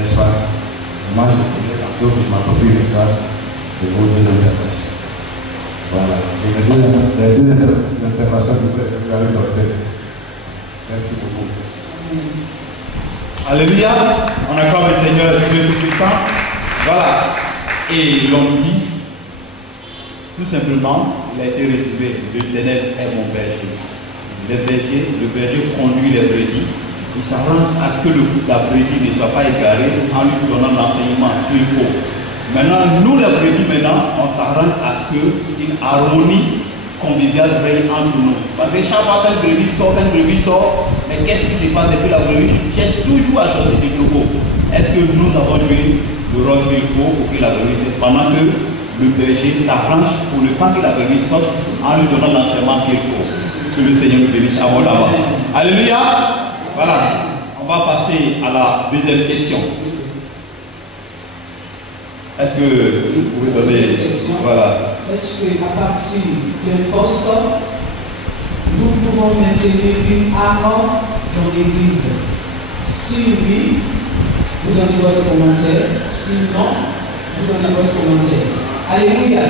n'est-ce pas? Moi, je tenais tantôt que je m'approprie le message de vos deux interventions. Voilà. Et les deux interventions que vous avez notées. Merci beaucoup. Alléluia. On acclame le Seigneur Dieu Tout-Puissant. Voilà. Et l'on dit, tout simplement, il a été résumé, l'Éternel est mon berger. Le berger conduit les brebis. Il s'arrange à ce que la brebis ne soit pas égarée en lui donnant l'enseignement qu'il faut. Maintenant, nous les brebis, on s'arrange à ce qu'une harmonie conviviale règne entre nous. Parce que chaque fois qu'un brebis sort, mais qu'est-ce qui se passe depuis la brebis cherche toujours à choisir du troupeau. Est-ce que nous avons joué le rôle qu'il faut pour que la brebis sorte pendant que le berger s'arrange pour ne pas que la brebis sorte en lui donnant l'enseignement qu'il faut. Que le Seigneur nous bénisse abondamment. Alléluia. Voilà. On va passer à la deuxième question. Est-ce que vous pouvez donner... Voilà. Est-ce qu'à partir d'un poste, nous pouvons maintenir une arme dans l'église? Si oui, vous donnez votre commentaire. Sinon, vous donnez votre commentaire. Alléluia.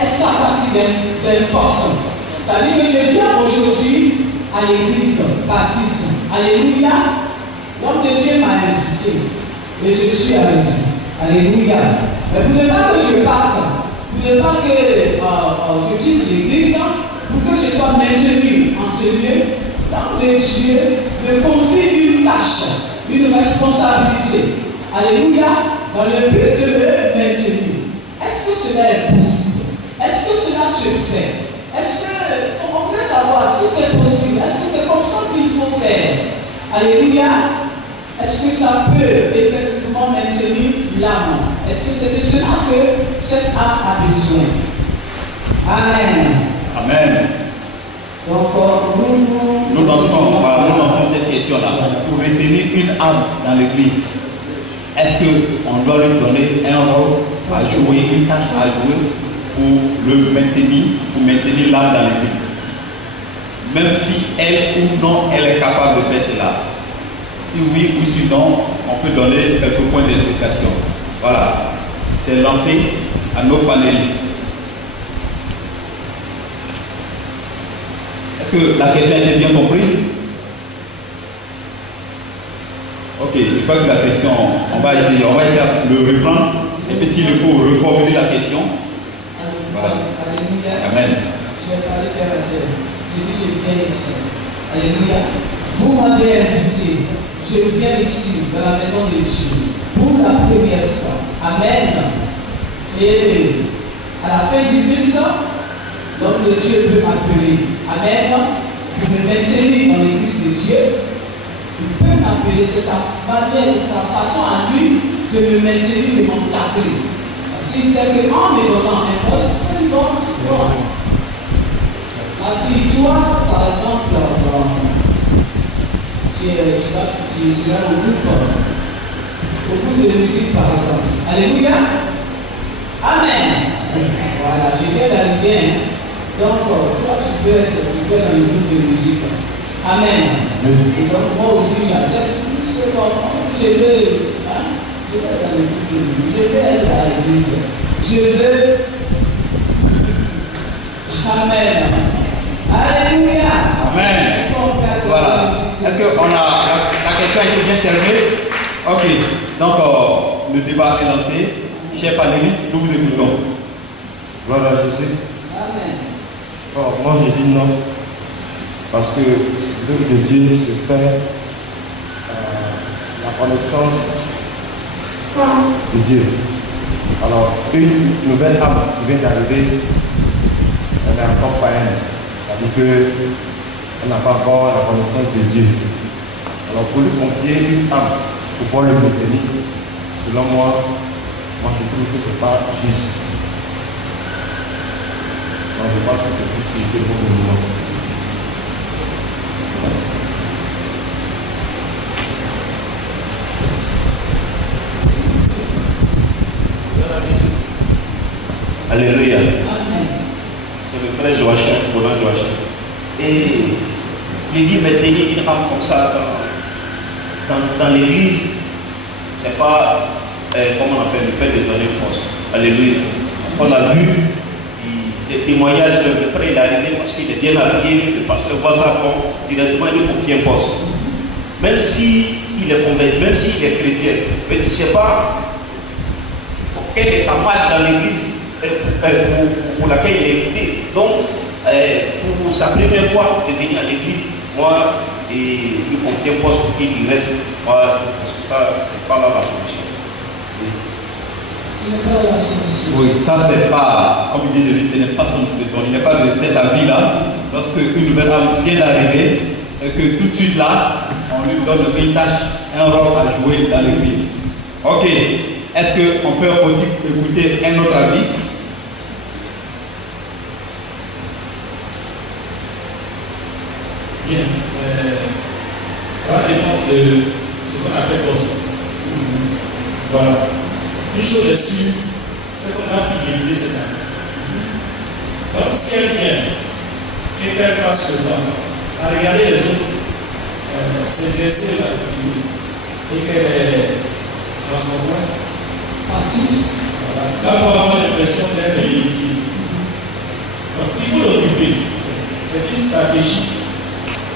Est-ce qu'à partir d'un poste, c'est-à-dire que je viens aujourd'hui à l'église baptiste? Alléluia. L'homme de Dieu m'a invité et je suis avec vous. Alléluia. Mais vous ne voulez pas que je parte. Vous ne voulez pas que je quitte l'église pour que je sois maintenu en ce lieu. L'homme de Dieu me confie une tâche, une responsabilité. Alléluia. Dans le but de me maintenir. Est-ce que cela est possible? Est-ce que cela se fait? Est-ce que on veut savoir si c'est possible? Est-ce que c'est comme ça qu'il faut faire? Alléluia. Est-ce que ça peut effectivement maintenir l'âme? Est-ce que c'est de cela que cette âme a besoin? Amen. Amen. Donc, nous lançons cette question-là. Pour maintenir une âme dans l'église, est-ce qu'on doit lui donner un rôle à jouer, une tâche à jouer pour le maintenir, pour maintenir l'âme dans l'église? Même si elle ou non, elle est capable de faire cela. Si oui ou sinon, on peut donner quelques points d'explication. Voilà. C'est lancé à nos panélistes. Est-ce que la question a été bien comprise? Ok, je crois que la question, on va essayer de le reprendre. Et puis s'il faut reformuler la question. Voilà. Alléluia. Amen. Je vais parler vers Dieu. Je dis, je viens ici. Alléluia. Vous m'avez invité. Je viens ici, dans la maison de Dieu, pour la première fois. Amen. Et à la fin du but, l'homme de Dieu peut m'appeler. Amen. Pour me maintenir dans l'église de Dieu. Il peut m'appeler, c'est sa manière, c'est sa façon à lui de me maintenir, de m'encadrer. Parce qu'il sait qu'en me donnant un poste, il donne toi. Ma fille, toi, par exemple, tu seras au groupe de musique, par exemple. Alléluia. Amen. Voilà, je viens d'arriver. Donc, toi, tu peux être dans le groupe de musique. Amen. Et donc, moi aussi, j'accepte. Si je veux, je vais être dans le groupe de musique. Je vais être à l'église. Je veux. Amen. Alléluia. Amen. Voilà. Est-ce que la question a été bien servée? Ok. Donc, le débat est lancé. Chers panélistes, nous vous écoutons. Voilà, je sais. Amen. Bon, moi, je dis non. Parce que l'œuvre de Dieu se fait la connaissance de Dieu. Alors, une nouvelle âme qui vient d'arriver, elle n'est encore pas elle. C'est-à-dire qu'on n'a pas encore la connaissance de Dieu. Alors, pour lui confier une âme, pour pouvoir le maintenir, selon moi, je trouve que ce n'est pas juste. Donc, je pense que c'est tout ce qui était bon pour moi. Alléluia. C'est le frère Joachim, Roland Joachim. Et il dit maintenir une âme comme ça dans l'église, c'est pas, comment on appelle, le fait de donner poste. Alléluia. Parce qu'on a vu des témoignages, le frère il est arrivé parce qu'il est bien habillé, le pasteur voit ça directement, il lui confie un poste. Même s'il est convaincu, même s'il est chrétien, mais tu ne sais pas quelle est sa marche dans l'église pour laquelle il est invité. Donc, pour sa première fois de venir à l'église, moi, lui confie un poste pour qu'il y reste. Moi, ça, c'est pas là la solution. Ce n'est pas la solution. Oui, ça c'est pas, comme il dit de lui, ce n'est pas son solution. Il n'est pas de cet avis-là. Lorsque une nouvelle âme vient d'arriver, et que tout de suite là, on lui donne une tâche, un rôle à jouer dans l'église. Ok. Est-ce qu'on peut aussi écouter un autre avis? Bien. Ça va dépendre de ce qu'on appelle poste. Voilà. Une chose est sûre, c'est qu'on a fidélisé cette année. Donc, si elle vient et qu'elle passe le temps à regarder les autres s'exercer l'activité et qu'elle est dans son coin, voilà. Là, on va avoir l'impression d'être inutile. Donc, il faut l'occuper. C'est une stratégie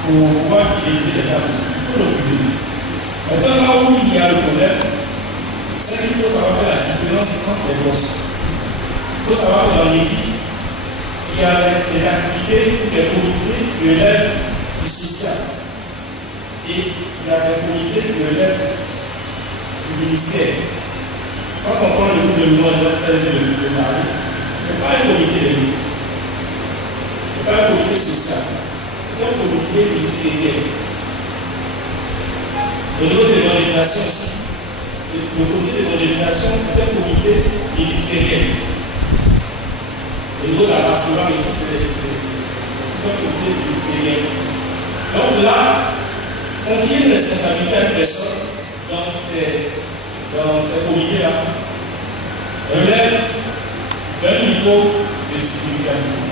pour pouvoir fidéliser les âmes. Il faut l'occuper. Maintenant, là où il y a le problème, c'est qu'il faut savoir faire la différence entre les postes. Il faut savoir que dans l'église, il y a des activités ou des communautés qui relèvent du social. Et il y a des communautés qui relèvent du ministère. Quand on prend le groupe de louange de Marie, ce n'est pas un comité d'église. Ce n'est pas un comité social. C'est un comité ministériel. Au niveau de l'évangélisation aussi, le comité d'évangélisation est un comité ministériel. Au niveau de la pastorale aussi, c'est un comité ministériel. Donc là, confier une responsabilité à une personne dans ces comités-là relève d'un niveau de spiritualité,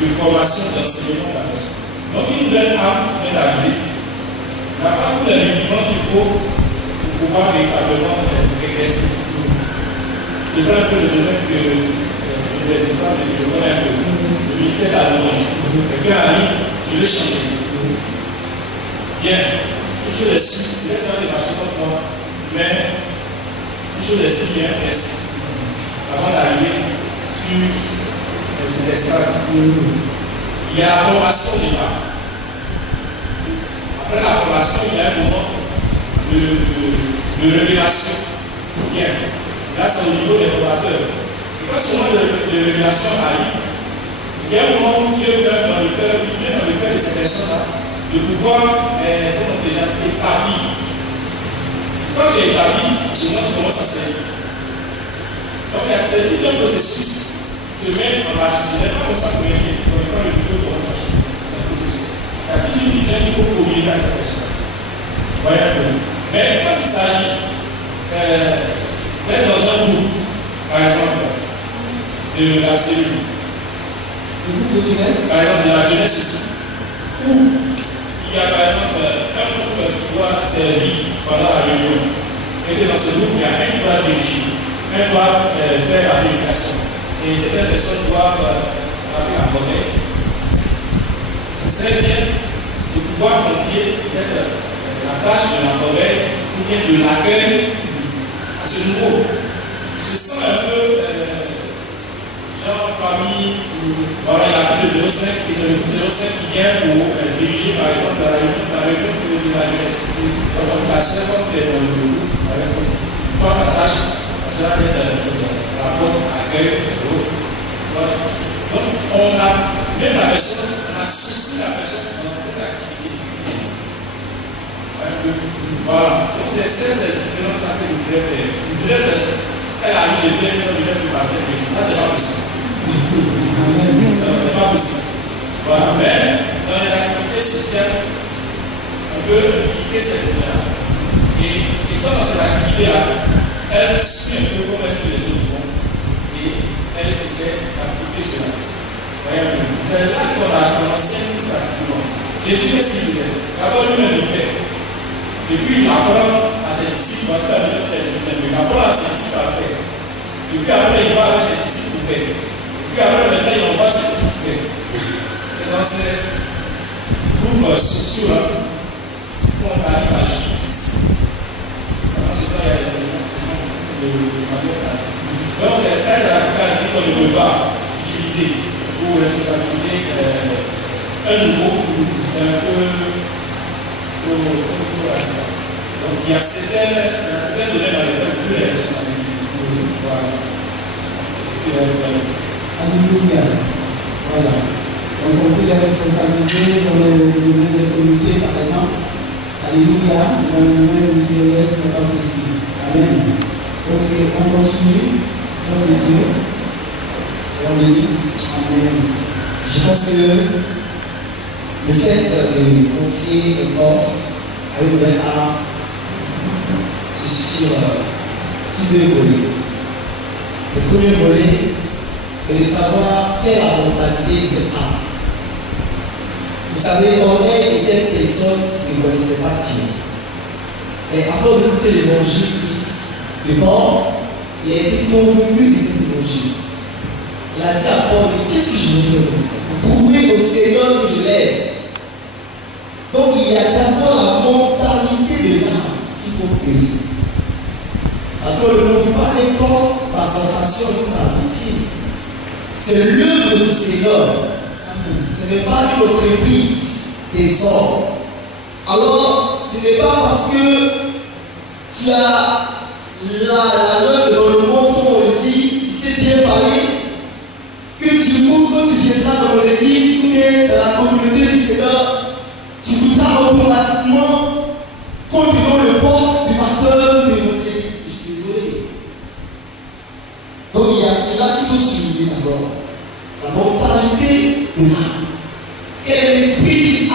de formation, d'enseignement de la personne. Donc une nouvelle âme vient d'arriver, n'a pas tous les rudiments qu'il faut pour pouvoir véritablement exercer. Je prends un peu le domaine que les exemples que je connais un peu, le ministère de la louange. Quelqu'un arrive, je vais changer. Bien, une chose est sûre, il est dans les marchés comme moi, mais une chose est sûre, il y a un test avant d'arriver sur cet estrade. Il y a la formation déjà. Après la formation, il y a un moment de révélation. Bien, là c'est au niveau des formateurs. Et quand ce moment de révélation arrive, il y a un moment où Dieu met dans le cœur de ces personnes-là de pouvoir, comment déjà, établir. Quand j'ai établi, je montre comment ça s'est. Donc, c'est tout un processus qui se met en marche. Ce n'est pas comme ça qu'on est fait. On n'est pas le niveau comment ça se fait. C'est un processus. Il y a toute une vision qu'il faut communiquer à cette personne. Vous voyez un peu. Mais quand il s'agit d'être dans un groupe, par exemple, de la cellule, Le groupe de jeunesse, par exemple, de la jeunesse aussi, où il y a par exemple un groupe qui doit servir pendant la réunion. Et que dans ce groupe, il y a un qui doit diriger, un doit faire la prédication. Et certaines personnes doivent avoir la monnaie. Ce serait bien de pouvoir confier la tâche de la monnaie ou bien de l'accueil à ce niveau. Il se sent un peu genre famille, voilà, il a plus de 0,5 et c'est le 0,5 qui vient pour diriger par exemple la réunion de la jeunesse. Donc la seule fois que tu es dans le groupe, toi ta tâche, cela est la porte accueil, voilà. Donc on a, même la personne, on associe la personne dans cette activité. Voilà, donc c'est cette différence-là que vous voulez faire. Peut-être elle a mis le bien dans le pasteur, ça c'est pas possible. C'est pas possible. Voilà. Mais dans les activités sociales, on peut impliquer cette idée-là. Et comme dans cette activité-là, elle suit un peu comment est-ce que les autres font et elle essaie d'appliquer cela. C'est là qu'on a commencé pratiquement. Jésus est ce qu'il disait. D'abord lui-même il fait. Et puis il apprend à ses disciples, parce que la Bible fait tout simple, il apprend à ses disciples à faire. Et puis après, il va avec ses disciples pour faire. Et puis après, maintenant, il envoie ses disciples pour faire. C'est dans ces groupes sociaux-là qu'on arrive à Jésus. Parce que il y a des émotions de manière pratique. Donc, elle a dit qu'on ne peut pas utiliser pour responsabiliser un nouveau groupe. C'est un peu. Donc, il y a certains domaines dans lesquels on peut les responsabiliser. Alléluia. Voilà. Donc, on peut les responsabiliser dans le domaine des communautés, par exemple. Alléluia. Dans le domaine du CLS, ce n'est pas possible. Amen. Ok, on continue. On dit. Amen. Je pense que le fait de confier un poste à une nouvelle art se situe sur deux volets. Le premier volet, c'est de savoir quelle est la mentalité de cette art. Vous savez, Corneille était une personne qui ne connaissait pas Dieu. Et à cause d'écouter l'évangile de Paul, il a été convaincu de cet évangile. Il a dit à Paul, mais qu'est-ce que je veux faire pour prouver au Seigneur que je l'aime? Donc il y a d'abord la mentalité de l'âme qu'il faut creuser. Parce qu'on ne confie pas les postes par sensation ou par routine. C'est l'œuvre du Seigneur. Ce n'est pas une entreprise des hommes. Alors, ce n'est pas parce que tu as la langue dans le monde, comme on le dit, tu sais bien parler, que tu ouvres, tu viendras dans l'église ou bien dans la communauté du Seigneur, tu voudras automatiquement continuer le poste du pasteur ou de l'église. Je suis désolé. Donc il y a cela qu'il faut souligner d'abord. La mentalité de l'âme. Quel est l'esprit qu'il a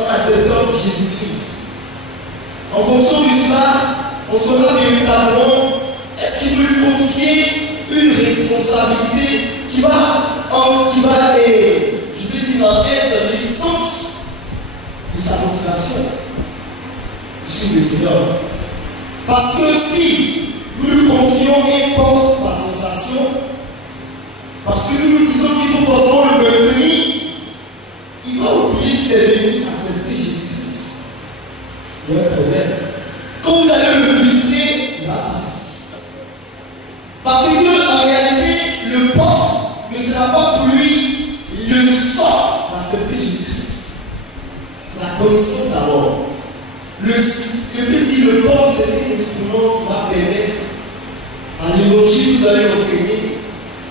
en acceptant Jésus-Christ? En fonction de cela, on saura véritablement est-ce qu'il veut lui confier une responsabilité qui va je veux dire, être l'essence de sa motivation sur le Seigneur. Parce que si nous lui confions un poste par sensation, parce que nous nous disons qu'il faut forcément le maintenir, il va oublier qu'il est venu accepter Jésus-Christ. Il y a un problème. Quand vous allez le frustrer, il va partir. Parce que en réalité, le poste ne sera pas pour lui le sort d'accepter Jésus-Christ. C'est la connaissance d'abord. Le poste, c'est un instrument qui va permettre à l'évangile que vous allez enseigner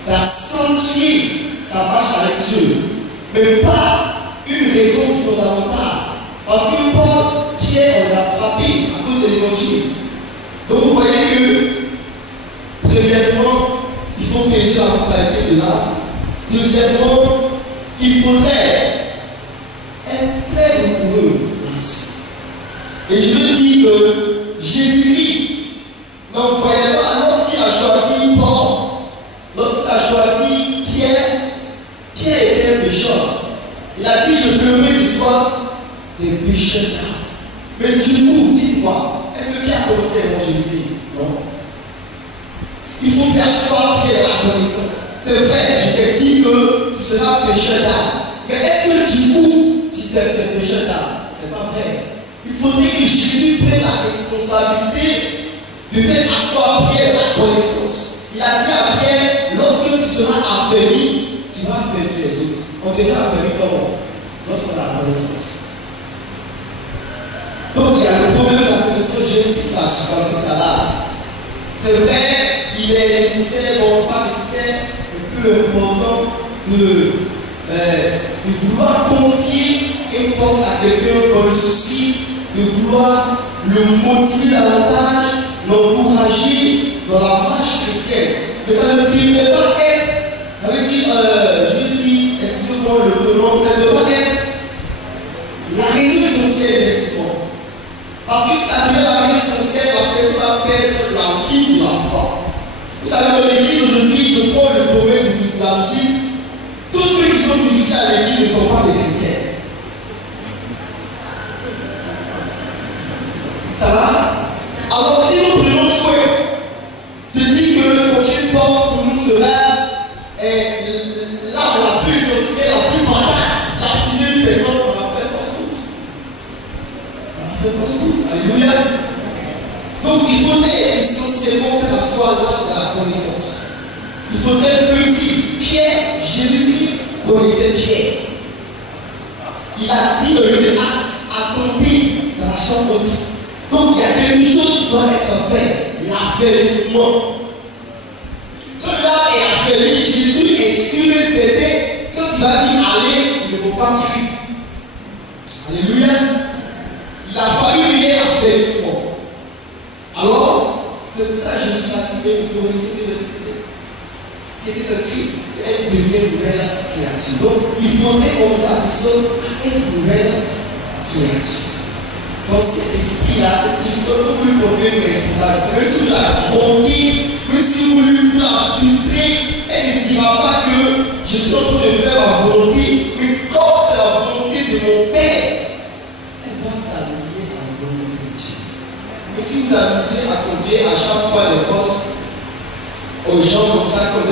d'accentuer sa marche avec Dieu, mais pas une raison fondamentale. Parce que Paul, Pierre, on les a frappés à cause de l'évangile. Donc vous voyez que, premièrement, il faut pécher la mentalité de l'âme. Deuxièmement, il faudrait être très rigoureux là-dessus. Et je veux dire que Jésus-Christ, donc vous voyez pas, lorsqu'il a choisi Paul, lorsqu'il a choisi Pierre, Pierre était un pécheur. Il a dit, je ferai de toi des pécheurs. Mais du coup, dites-moi, est-ce que Pierre a commencé à évangéliser? Non. Il faut faire soi Pierre la connaissance. C'est vrai, je t'ai dit que tu seras pécheur d'âme. Mais est-ce que du coup, tu es pécheur d'âme? C'est pas vrai. Il faudrait que Jésus prenne la responsabilité de faire asseoir Pierre la connaissance. Il a dit à Pierre, lorsque tu seras affaibli, tu vas affaiblir les autres. On devrait affaiblir comment? Lorsqu'on a la connaissance. Donc il y a le problème de la connaissance, j'insiste là-dessus parce que ça va. C'est vrai, il est nécessaire, bon, pas nécessaire, mais peu important de vouloir confier un poste à quelqu'un dans le souci de vouloir le motiver davantage, l'encourager dans la marche chrétienne. Mais ça ne devrait pas être, ça veut dire, je veux dire, excusez-moi le pronom, ça ne devrait pas être la raison essentielle, effectivement. Parce que si ça devient la raison essentielle, la personne va perdre la vie de la foi. Vous savez, dans l'église aujourd'hui, je prends le domaine de la musique. Tous ceux qui sont musiciens à l'église ne sont pas des chrétiens. Ça va? Alors si nous prenons soin de dire que aucune poste pour nous sera l'arme la plus essentielle, la plus fatale d'activer une personne, on va faire force route. On va faire force route. Alléluia. Donc il faudrait essentiellement faire asseoir l'arme de la connaissance. Il faudrait que si Pierre, Jésus-Christ connaissait Pierre. Il a dit dans le livre Actes à compter dans la chambre haute. Donc il y a quelque chose qui doit être fait, l'affaiblissement. Quand l'âme est affaiblie, Jésus est sûr et certain, quand il va dire allez, il ne faut pas fuir. Alléluia. Il a fallu lui affaiblissement. Alors, c'est pour ça que Jésus a tiré une communauté de verset 7. Ce qui était le Christ, elle devient une nouvelle créature. Donc, il faudrait qu'on la personne à être une nouvelle créature. Dans cet esprit-là, cette personne ne peut confier une responsable. Même si vous la grondez, même si vous la frustrez, elle ne dira pas que je suis en train de faire ma volonté, mais comme c'est la volonté de mon Père, elle va s'aligner à la volonté de Dieu. Mais si vous amusez à confier à chaque fois les postes aux gens comme ça, comme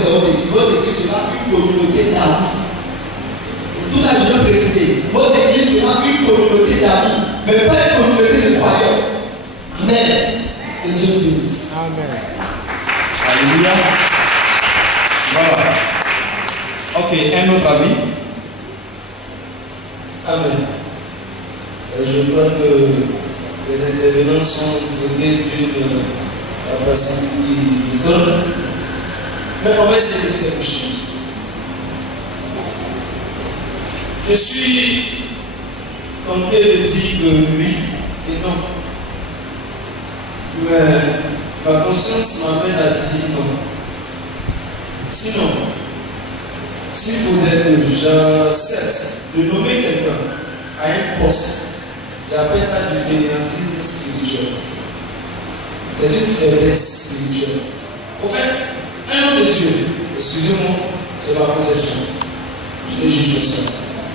votre église sera une communauté d'amis. Tout là, je veux préciser, votre église sera une communauté d'amis, mais pas une communauté de croyants. Amen. Et Dieu bénisse. Amen. Alléluia. Voilà. Ok, un autre avis. Amen. Je crois que les intervenants sont dotés d'une capacité qui donne. Mais on va essayer de faire quelque chose. Je suis tenté de dire que oui et non. Mais ma conscience m'amène à dire non. Sinon, s'il faudrait que j'accepte de nommer quelqu'un à un poste, j'appelle ça du fainéantisme spirituel. C'est une faiblesse spirituelle. Au fait, un homme de Dieu, excusez-moi, c'est ma conception. Je le juge comme ça.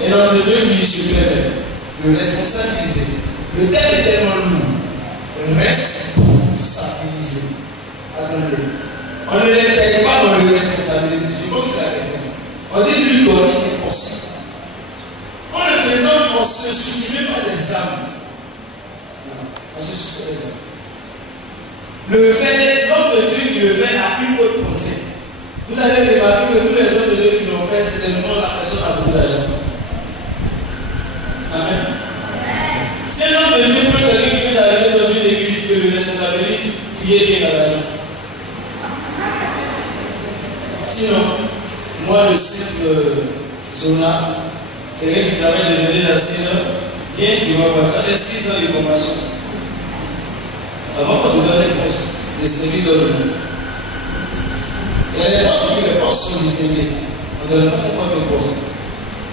Un homme de Dieu qui se permet le responsabiliser. Le terme est tellement lourd. Responsabiliser. Attendez. On ne l'intègre pas dans le responsabiliser. Je crois que c'est la question. On dit lui donner un poste. En le faisant, on ne se soucie même pas des âmes. Non, on se soucie des âmes. Le fait, l'homme de Dieu qui le fait a une autre pensée. Vous allez remarquer que tous les hommes de Dieu qui l'ont fait, c'est tellement la personne a beaucoup d'argent. Amen. Si un homme de Dieu peut quelqu'un qui vient d'arriver dans une église que le responsabilise, fuyez bien dans l'argent. Sinon, moi, le simple Zona, quelqu'un qui travaille de l'église à 6 heures, vient, tu vas voir, tu as 6 ans de formation. Avant qu'on te donne les postes, les services donnent. Il y a les postes sont distingués. On ne donne pas pourquoi de postes.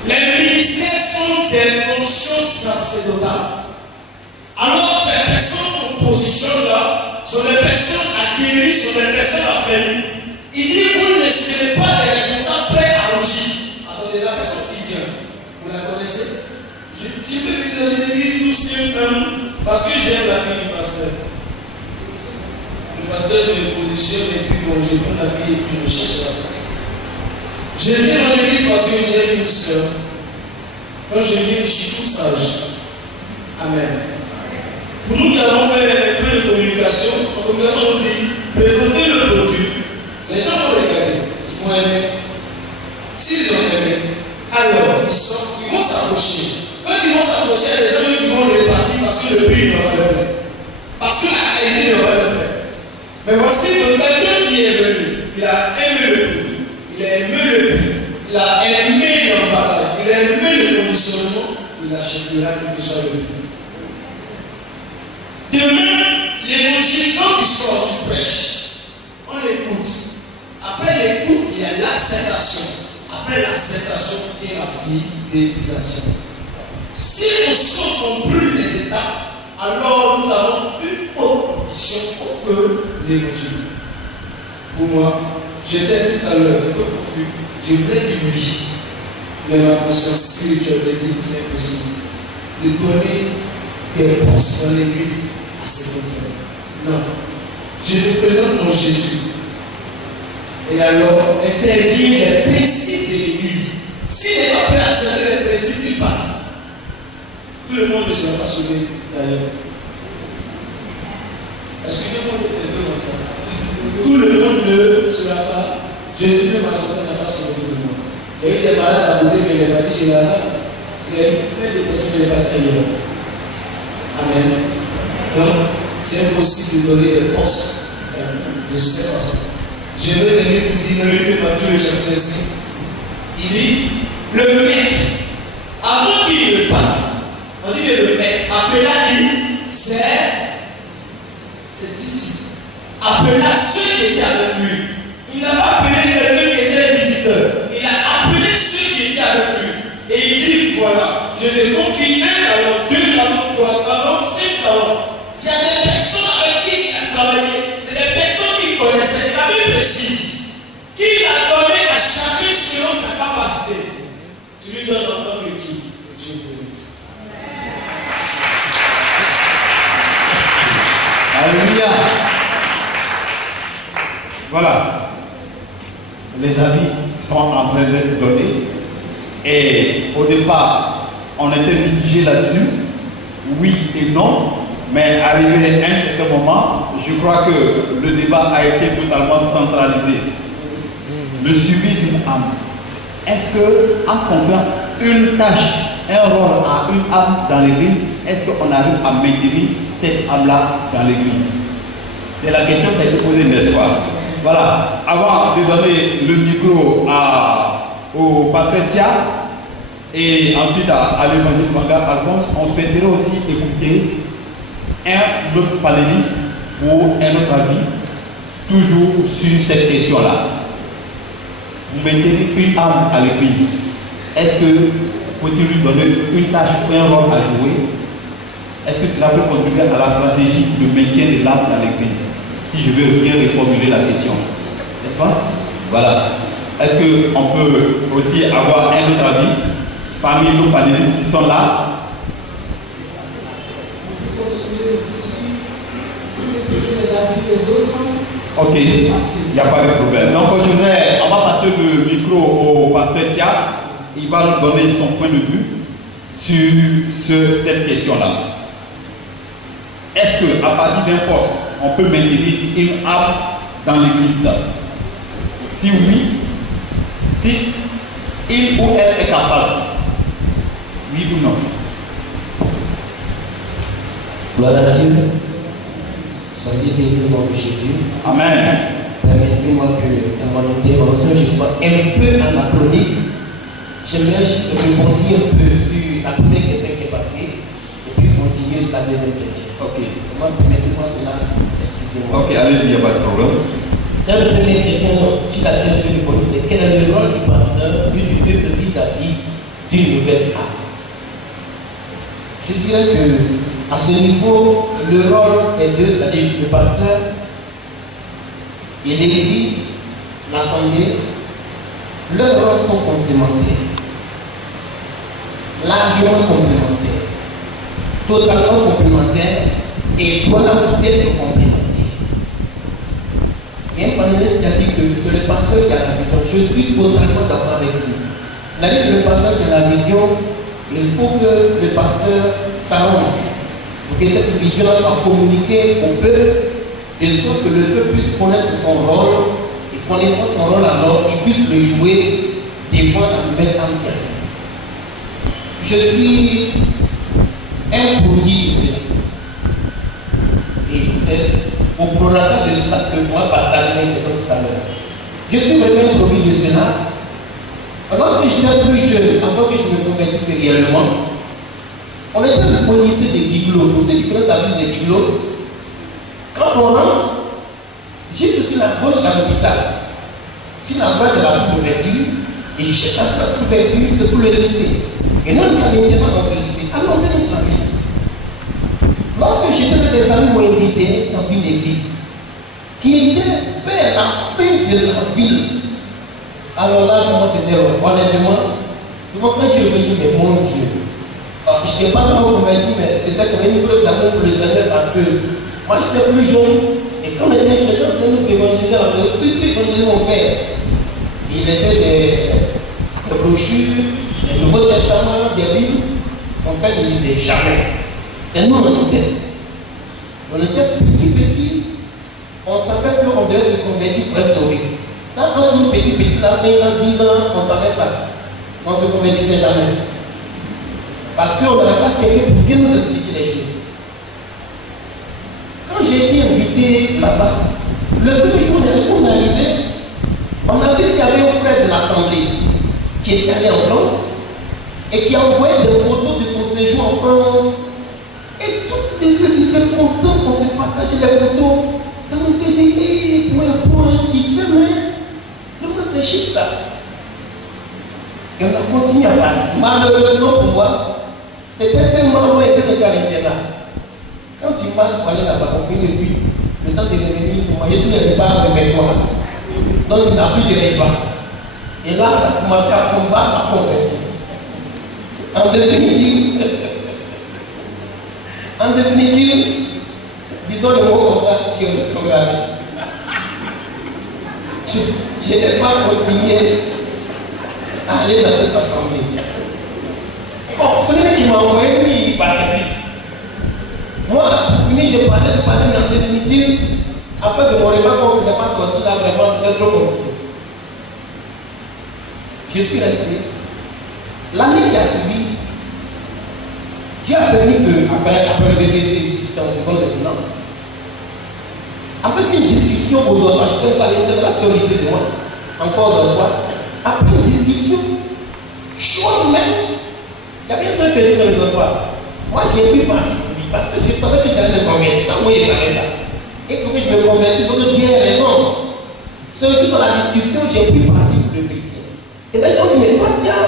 Les ministères sont des fonctions sacerdotales. Alors, ces personnes en position là sont des personnes acquéries, sont des personnes affaiblies. Il dit vous ne serez pas des responsables prêts à rougir. Attendez, la personne qui vient, vous la connaissez? Je peux venir dans une église tout simple parce que j'aime la fille du pasteur. Le pasteur me positionne et puis bon, je prends la fille et puis je me cherche la fille. Je viens dans l'église parce que j'ai une soeur. Quand je viens, je suis tout sage. Amen. Pour nous qui avons fait un peu de communication, en communication, on dit présenter le produit. Les gens vont regarder, ils vont aimer. S'ils ont aimé, alors ils vont s'approcher. Quand ils vont s'approcher, les gens qui vont le répartir parce que le prix ne va pas leur plaire. Parce que la qualité ne va pas leur plaire. Mais voici que quelqu'un qui est venu, il a aimé le produit. Il a aimé le prix, il a aimé l'emballage, il a aimé le conditionnement, il achètera quel que soit le prix. Demain, l'évangile, quand tu sors, tu prêches, on l'écoute. Après l'écoute, il y a l'acceptation. Après l'acceptation, qui est la fidélisation. Si nous sommes compris les étapes, alors nous avons une autre condition que l'évangile. Pour moi, j'étais tout à l'heure un peu confus. Je voulais dire oui. Mais ma conscience spirituelle me dit que c'est impossible. De donner des postes dans l'église à ses enfants. Non. Je vous présente mon Jésus. Et alors, interdire les principes de l'Église. S'il n'est pas prêt à servir les principes, il passe. Tout le monde ne sera pas sauvé d'ailleurs. Excusez-moi de un peu comme ça. Tout le monde ne sera pas. Jésus ne m'a sauvé, n'a pas sauvé tout le monde. Il y a eu des malades à côté, mais il est parti chez Lazare. Il y a eu plein de personnes qui sont parties ailleurs. Amen. Donc, c'est impossible de donner des postes de cette façon. Je vais lire Matthieu le chapitre 6. Il dit, le maître, avant qu'il ne parte, on dit que le maître appela qui? C'est ici. Appela ceux qui étaient avec lui. Il n'a pas appelé quelqu'un qui était visiteur. Il a appelé ceux qui étaient avec lui. Et il dit, voilà, je te confie 1 talent, 2 talents, 3 talents, 5 talents. C'est des personnes avec qui il a travaillé. C'est des personnes qui connaissaient. La Bible précise qu'il a donné à chacun selon sa capacité. Tu lui donnes en tant que qui? Que Dieu bénisse. Alléluia. Voilà. Les avis sont en train d'être donnés. Et au départ, on était mitigé là-dessus. Oui et non. Mais arrivé à un certain moment, je crois que le débat a été totalement centralisé. Le suivi d'une âme. Est-ce qu'en confiant une tâche, un rôle à une âme dans l'église, est-ce qu'on arrive à maintenir cette âme-là dans l'église? C'est la question qui a été posée, n'est-ce pas? Voilà. Avant de donner le micro au pasteur Tia et ensuite à l'évangile Manga Alphonse, on souhaiterait aussi écouter un autre panéliste pour un autre avis, toujours sur cette question-là. Vous mettez une âme à l'église. Est-ce que faut-il lui donner une tâche ou un rôle à jouer? Est-ce que cela peut contribuer à la stratégie de maintien de l'âme dans l'église? Si je veux bien reformuler la question. N'est-ce pas? Voilà. Est-ce qu'on peut aussi avoir un autre avis parmi nos panélistes qui sont là? Ok, il n'y a pas de problème. Donc on va passer le micro au pasteur Tia. Il va nous donner son point de vue sur cette question-là. Est-ce qu'à partir d'un poste, on peut maintenir une âme dans l'église? Si oui, si il ou elle est capable, oui ou non? Gloire à Dieu. Soyez bénis au nom de Jésus. Amen. Permettez-moi que dans mon intervention, je sois un peu anachronique. J'aimerais juste rebondir un peu sur la première question qui est passée et puis continuer sur la deuxième question. Ok. Permettez-moi cela. Excusez-moi. Ok, allez-y, il n'y a pas de problème. C'est la première question sur laquelle je vais répondre. C'est quel est le rôle du pasteur et du peuple vis-à-vis d'une nouvelle âme? Je dirais que à ce niveau, le rôle des deux, c'est-à-dire le pasteur et l'église, l'assemblée, leurs rôles sont complémentaires, largement complémentaires, totalement complémentaires et peut-être complémentaires. Il y a un panéliste qui a dit que c'est le pasteur qui a la vision. Je suis totalement d'accord avec lui. Il a dit que c'est le pasteur qui a la vision. Il faut que le pasteur s'arrange pour que cette vision soit communiquée au peuple, de sorte que le peuple puisse connaître son rôle, et connaissant son rôle alors, il puisse le jouer devant la nouvelle âme qui arrive. Je suis un produit de cela. Et c'est au prorata de cela que moi, Pascal, j'ai dit tout à l'heure. Je suis vraiment un produit de cela. Lorsque j'étais plus jeune, avant que je me convertisse réellement, on était au lycée des bibelots. Pour ceux qui connaissent la ville des bibelots, quand on rentre, juste sur la gauche, à l'hôpital, sur la droite de la sous-ouverture, et juste après la sous-ouverture, c'est tout le lycée. Et nous, on est maintenant dans ce lycée. Alors, on est dans la ville. Lorsque j'étais des amis m'ont invité dans une église qui était vers la fin de la ville, alors là, moi, c'était honnêtement, souvent quand j'ai réfléchi, mais mon Dieu, je n'étais pas vraiment converti, mais c'était quand même une preuve d'amour pour le Seigneur parce que moi j'étais plus jeune et quand les gens venaient nous évangéliser, surtout évangéliser mon père. Il laissait des brochures, des Nouveaux Testaments, des Bibles. Mon père ne lisait jamais. C'est nous on lisait. On était petits, on savait qu'on devait se convertir pour être sauvé. Ça, quand nous petits, là, 5 ans, 10 ans, on savait ça. On ne se convertissait jamais. Parce qu'on n'avait pas quelqu'un pour bien nous expliquer les choses. Quand j'ai été invité là-bas, le premier jour où on est arrivé, on a vu qu'il y avait un frère de l'Assemblée qui était allé en France et qui a envoyé des photos de son séjour en France. Et toutes les deux étaient contents qu'on se partageait les photos. Quand on était dit, point, ils s'aimaient. Comment c'est chic ça? Et on a continué à partir. Malheureusement pour moi, c'était tellement loin de l'internat. Quand tu marches pour aller là-bas, on finit le but. Le temps de revenir, ils ont mangé tous les repas avec toi. Donc tu n'as plus de repas. Et là, ça a commencé à combattre la conversion. En définitive, disons le mot comme ça, j'ai reprogrammé. Je n'ai pas continué à aller dans cette assemblée. Oh, celui qui m'a envoyé, lui, il parlait. Moi, je parlais, mais en définitive, après de mon repas, quand je ne faisais pas sortir là, vraiment, c'était trop compliqué. Je suis resté. L'année qui a suivi, Dieu a permis que, après le BPC, j'étais en seconde de finance. Avec une discussion au dortoir, je n'étais pas parce que lycée de moi, encore au dortoir. Après une discussion, chose même, il y avait un seul qui était dans le dortoir. Moi, j'ai pris parti pour lui parce que je savais que j'allais me convertir. Ça, moi, il savait ça. Et pour que je me convertisse, donc Dieu a raison. Surtout dans la discussion, j'ai pris parti pour le chrétien. Et les gens disent, mais toi, tiens,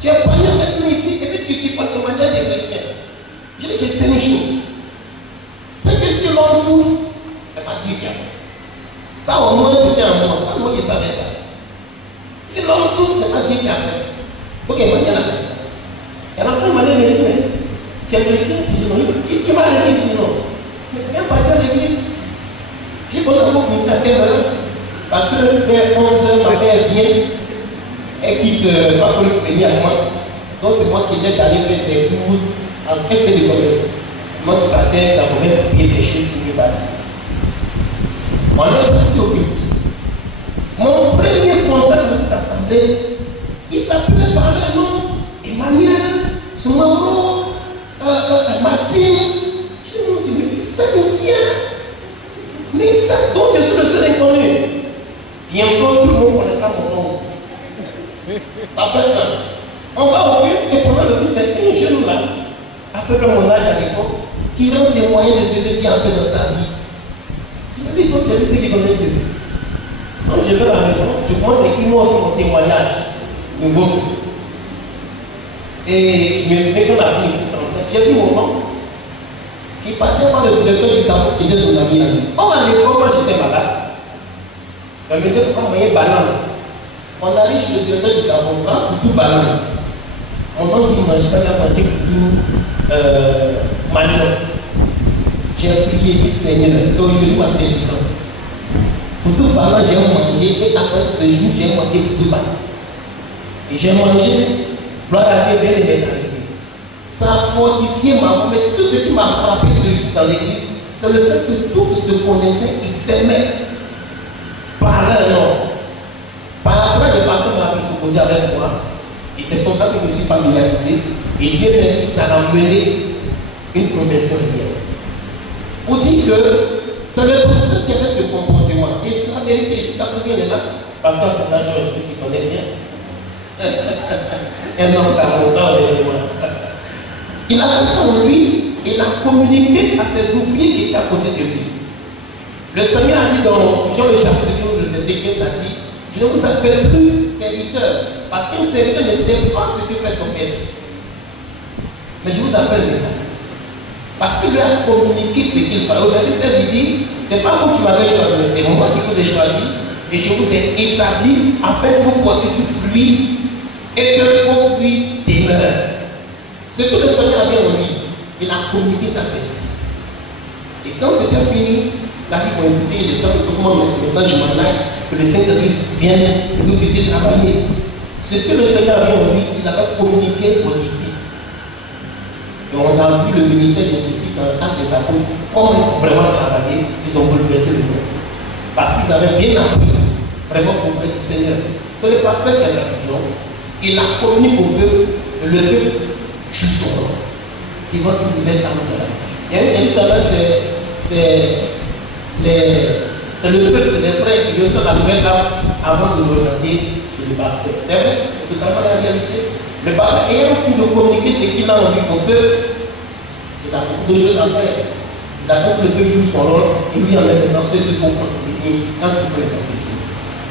tu es pas maintenant ici, et puis tu suis pas témoignage des chrétiens. Je dis, j'ai fait une chose. C'est que si l'homme souffre, c'est pas Dieu qui a fait. Ça, au moins, c'était un moment. Ça, moi, il savait ça. Si l'homme souffre, c'est pas Dieu qui a fait. Ok, moi, il y a la tâche. Et à la fin, il m'a dit, mais tu es chrétien? Je dis, non, tu m'as dit, non. Mais viens pas à l'église. J'ai bon encore fini à quelle heure? Parce que vers 11h, ma mère vient et quitte va pour le venir à moi. Donc c'est moi qui l'aide d'aller faire ses courses, à ce qu'elle fait des commerces. C'est moi qui partais dans le même payer ses choses pour lui bâtir. On est parti au culte. Mon premier contact de cette assemblée, il s'appelait par le nom Emmanuel, Soumaro, Maxime. Je me dis, c'est ancien. Mais ça, donc je suis le seul inconnu. Et encore tout le monde connaît pas mon nom aussi. Ça fait un. On va au culte et pendant le culte, c'est un jeune là, à peu près mon âge à l'époque, qui rend témoignage de ce que Dieu a fait dans sa vie. Je me dis, c'est lui qui connaît Dieu. Donc je vais à la maison, je commence à écrire moi aussi mon témoignage. Nouveau culte. Et je me souviens qu'on a fini. J'ai vu mon nom. Qui partait par le directeur du tableau qui était son ami à lui. Or, à l'époque, moi j'étais malade. On me dit, on voyait banane. On arrive chez le directeur du tableau, on prend tout banane. On m'a dit, mange pas la moitié tout manioc. J'ai prié, dit Seigneur, c'est aujourd'hui ma délivrance. Pour tout banane, j'ai mangé, et après ce jour, j'ai mangé pour tout banane. Et j'ai mangé, gloire à Dieu, bien les détails. Ça a fortifié ma foi. Mais tout ce qui m'a frappé ce jour dans l'église, c'est le fait que tous se connaissaient, ils s'aimaient. Par un nom. Par après, le pasteur m'a proposé avec moi. Et c'est comme ça que je me suis familiarisé. Et Dieu merci, ça a mené une conversion réelle. Pour dire que c'est le pasteur qui avait ce comportement. Et c'est la vérité, juste à cause de là. Parce qu'en tant que Georges, tu connais bien. Un homme comme ça, il a fait ça en lui, il a communiqué à ses ouvriers qui étaient à côté de lui. Le Seigneur a dit dans Jean le chapitre 12, le verset 15, a dit, je ne vous appelle plus serviteur, parce qu'un serviteur ne sait pas ce que fait son maître. Mais je vous appelle mes amis. Parce qu'il lui a communiqué ce qu'il fallait. Au verset 16, il dit, c'est pas vous qui m'avez choisi, mais c'est moi qui vous ai choisi, et je vous ai établi afin que vous portiez du fruit, et que vos fruits demeurent. Ce que le Seigneur avait en lui, il a communiqué ça à ses disciples. Et quand c'était fini, là, ils vont écouter le temps de comment maintenant je m'en aille, que le Saint-Esprit vienne et que nous puissions travailler. Ce que le Seigneur avait en lui, il avait communiqué aux disciples. Et on a vu le ministère des disciples dans l'acte des apôtres, comment ils ont vraiment travaillé, ils ont bouleversé le monde. Parce qu'ils avaient bien appris, vraiment auprès du Seigneur. Ce n'est pas ce qui a la vision. Il a communiqué au peuple, le peuple joue son rôle. Ils vont tout mettre en place. Il y a une tendance, c'est le peuple, c'est les frères qui viennent sur la nouvelle là avant de l'orienter sur le pasteur. C'est vrai, c'est totalement la réalité. Le pasteur ayant fini de communiquer ce qu'il a envie au peuple, il a beaucoup de choses à faire. Il a donc le peuple joue son rôle et lui en maintenant ceux qui font contribuer quand il faut les activités.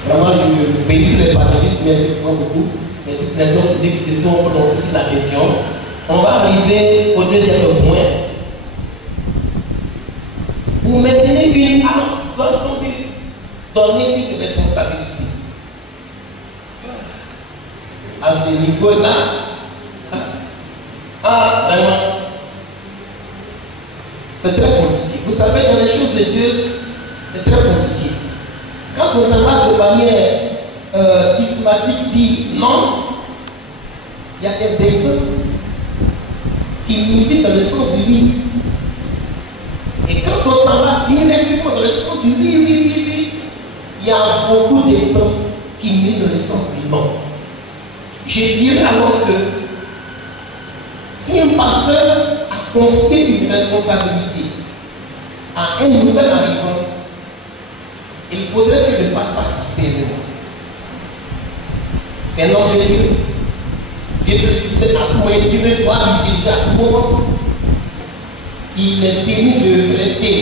Vraiment, je bénis les panélistes, merci beaucoup. Merci pour les autres qui se sont prononcés sur la question. On va arriver au deuxième point. Vous maintenez une arme, donnez une responsabilité. À ce niveau-là, vraiment, c'est très compliqué. Vous savez, dans les choses de Dieu, c'est très compliqué. Quand on remarque de manière systématique dit non, il y a des exemples qui militent dans le sens du oui. Et quand on s'en va directement dans le sens du oui, il y a beaucoup d'exemples qui militent dans le sens du non. Je dirais alors que si un pasteur a confié une responsabilité à un nouvel arrivant, il faudrait qu'il ne fasse pas discernement. C'est un homme de Dieu. Dieu peut l'utiliser à tout moment, Dieu doit l'utiliser à tout moment. Il est tenu de rester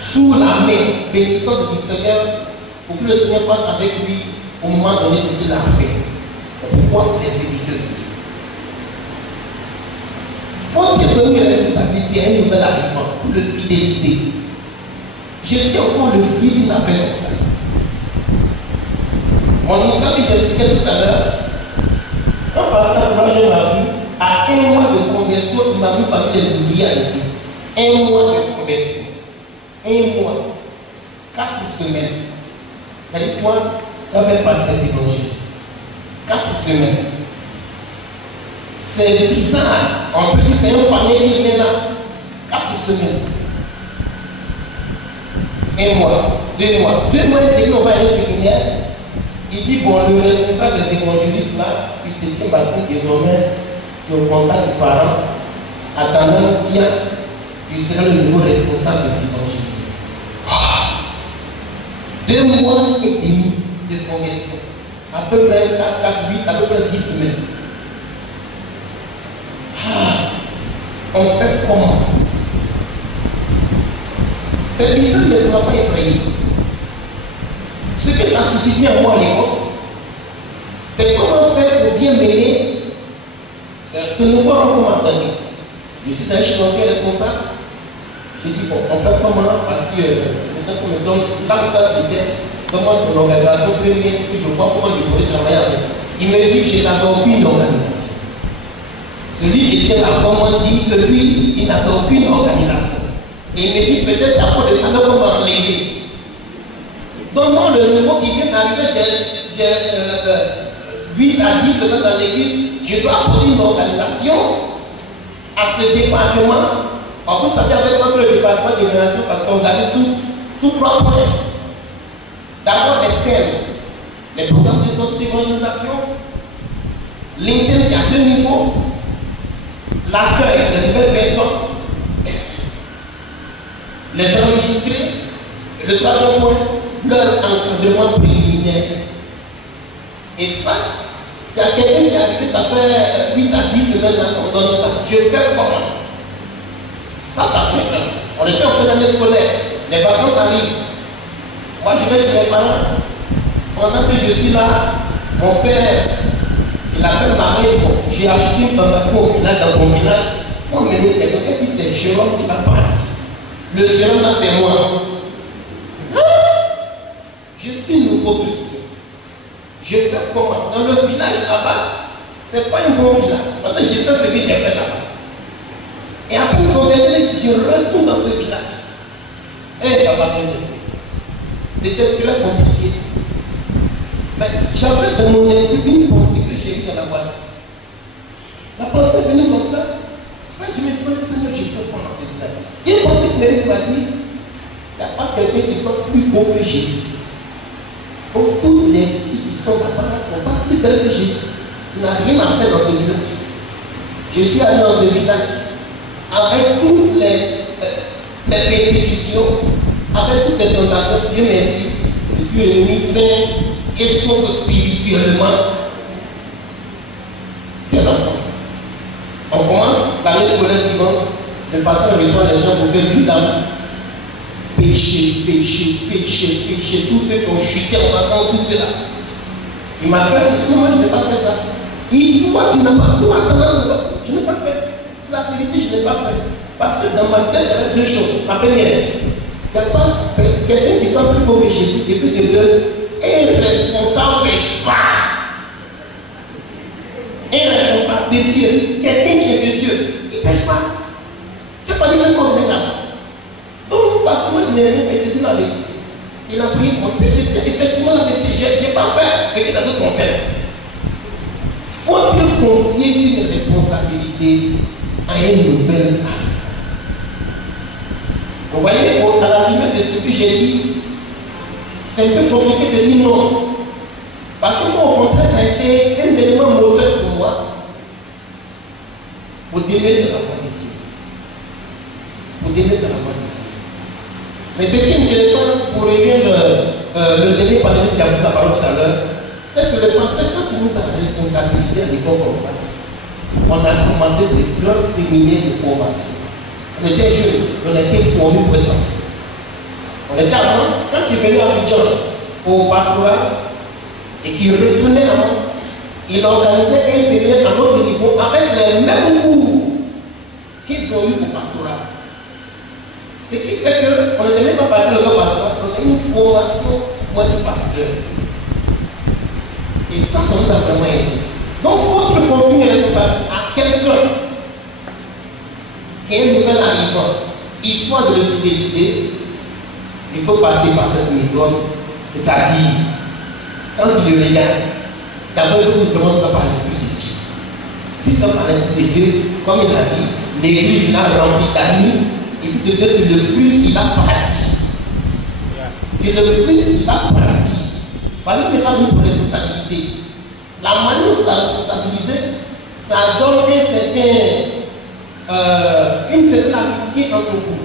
sous la main bénissante du Seigneur pour que le Seigneur passe avec lui au moment donné ce qu'il a fait. C'est pourquoi les serviteurs de Dieu. Il faut qu'il donne une responsabilité à un nouvel arrivant pour le fidéliser. Je suis encore le fruit d'une affaire comme ça. Mon histoire que j'expliquais tout à l'heure, un pasteur Roger m'a vu, à un mois de conversion, il m'a mis parmi les ouvriers à l'église. Un mois de conversion. Un mois. 4 semaines. C'est-à-dire, toi, tu vas faire partie des évangélistes. 4 semaines. C'est bizarre. On peut dire c'est un panier qui met là. 4 semaines. 1 mois, 2 mois. 2 mois, il dit on va à un séminaire. Il dit bon, le responsable des évangélistes là, il se tient parce que désormais, tu es au contact des parents. À tendance, tiens, tu seras le nouveau responsable des évangélistes. 2 mois et demi de conversion. À peu près 4, 8, à peu près 10 semaines. On fait comment? C'est bizarre, mais ça ne m'a pas effrayé. Ce que ça suscitait en moi à l'époque, c'est comment faire pour bien mener ce nouveau recommandé. Je suis un financier responsable. J'ai dit, bon, on fait comment? Parce que maintenant qu'on me donne l'avantage de terre, comment ton organisation première, puis je vois comment je pourrais travailler avec. Il me dit que j'ai d'abord une organisation. Celui qui était là, comment dit que lui, il n'a aucune organisation. Et il me dit peut-être à cause de ça, qu'on va enlever. Donne-moi le nouveau qui vient d'arriver, j'ai 8 à 10 semaines dans l'église, je dois apporter une organisation à ce département. En plus, ça vient avec notre département de génération, ça s'organise sous 3 points. D'abord, l'externe, les programmes de sortie d'évangélisation, l'interne qui a 2 niveaux, l'accueil de nouvelles personnes, les enregistrer, et le 3e point, leur encadrement préliminaire. Et ça, c'est à quelqu'un qui est arrivé, ça fait 8 à 10 semaines qu'on donne ça. Je fais comment? Ça fait peur. On était en pleine année scolaire, les vacances arrivent. Moi, je vais chez mes parents. Pendant que je suis là, mon père, il appelle ma mère. Bon, j'ai acheté une plantation au village, dans mon village. Il faut mener quelqu'un, et puis c'est Jérôme qui va partir. Le Jérôme là, c'est moi. Je suis nouveau chrétien. Je fais comment? Dans le village là-bas, c'est pas un bon village. Parce que je sais ce que j'ai fait là-bas. Et après me convertir, je retourne dans ce village. Et la passion d'esprit. C'était très compliqué. Mais j'avais dans mon esprit une pensée que j'ai eue dans la boîte. La pensée est venue comme ça. Je me dis, Seigneur, je peux prendre ce village. Il y a une pensée qui m'a dit, il n'y a pas quelqu'un qui soit plus beau que Jésus. Donc toutes les filles qui sont là-bas ne sont pas plus belles que Jésus. Tu n'as rien à faire dans ce village. Je suis allé dans ce village avec toutes les persécutions, avec toutes les tentations. Dieu merci, je suis revenu sain et sauf spirituellement. Quelle enfance. On commence l'année scolaire suivante, le pasteur reçoit les gens pour faire bilan. Péché, péché, péché, péché, tous ceux qui ont chuté en vacances, tout cela. Il m'appelle, il dit, moi je n'ai pas fait ça. Il dit, moi tu n'as pas tout attendre, je n'ai pas fait. C'est la vérité, je n'ai pas fait. Parce que dans ma tête, il y avait deux choses. La première, il n'y a pas quelqu'un qui soit plus beau que Jésus, et puis de deux, un responsable ne pêche pas. Un responsable de Dieu, quelqu'un qui est de Dieu, il ne pêche pas. Tu n'as pas dit que comme on est là. Donc, parce que moi je n'ai rien fait, je dis la vérité. Il a prié pour moi, puis c'était effectivement la vérité. Je n'ai pas fait ce que les autres ont fait. Faut-il confier une responsabilité à une nouvelle âme? Vous voyez, à la limite de ce que j'ai dit, c'est un peu compliqué de dire non. Parce que moi, au contraire, ça a été un élément moteur pour moi pour démêler de la voie de Dieu. Pour démêler de la voie de Dieu. Mais ce qui est intéressant pour rejoindre le dernier panéliste qui a pris la parole tout à l'heure, c'est que le pasteur, quand il nous a responsabilisés à l'époque comme ça, on a commencé des grands séminaires de formation. On était jeunes, on était formés pour être pasteur. On était avant, quand il venait à Abidjan au pastorat et qu'il retournait avant, il organisait un séminaire à notre niveau avec les mêmes cours qu'ils ont eu au pastorat. Ce qui fait qu'on ne devait pas parler de leur pastorat, on a une formation pour être pasteur. Et ça nous a vraiment aidé. Donc, il faut que confier une responsabilité à quelqu'un qui est un nouvel arrivant, histoire de le fidéliser. Il faut passer par cette méthode, c'est-à-dire, quand tu le regardes, d'abord il commence par l'Esprit de Dieu. Si c'est par l'Esprit de Dieu, comme il a dit, l'église l'a rempli d'amis, et puis de Dieu, tu le frustres, il a parti. Tu le frustres, il a parti. Parce qu'il n'est pas venu pour responsabilité. La manière de la responsabiliser, ça donne une certaine amitié entre vous.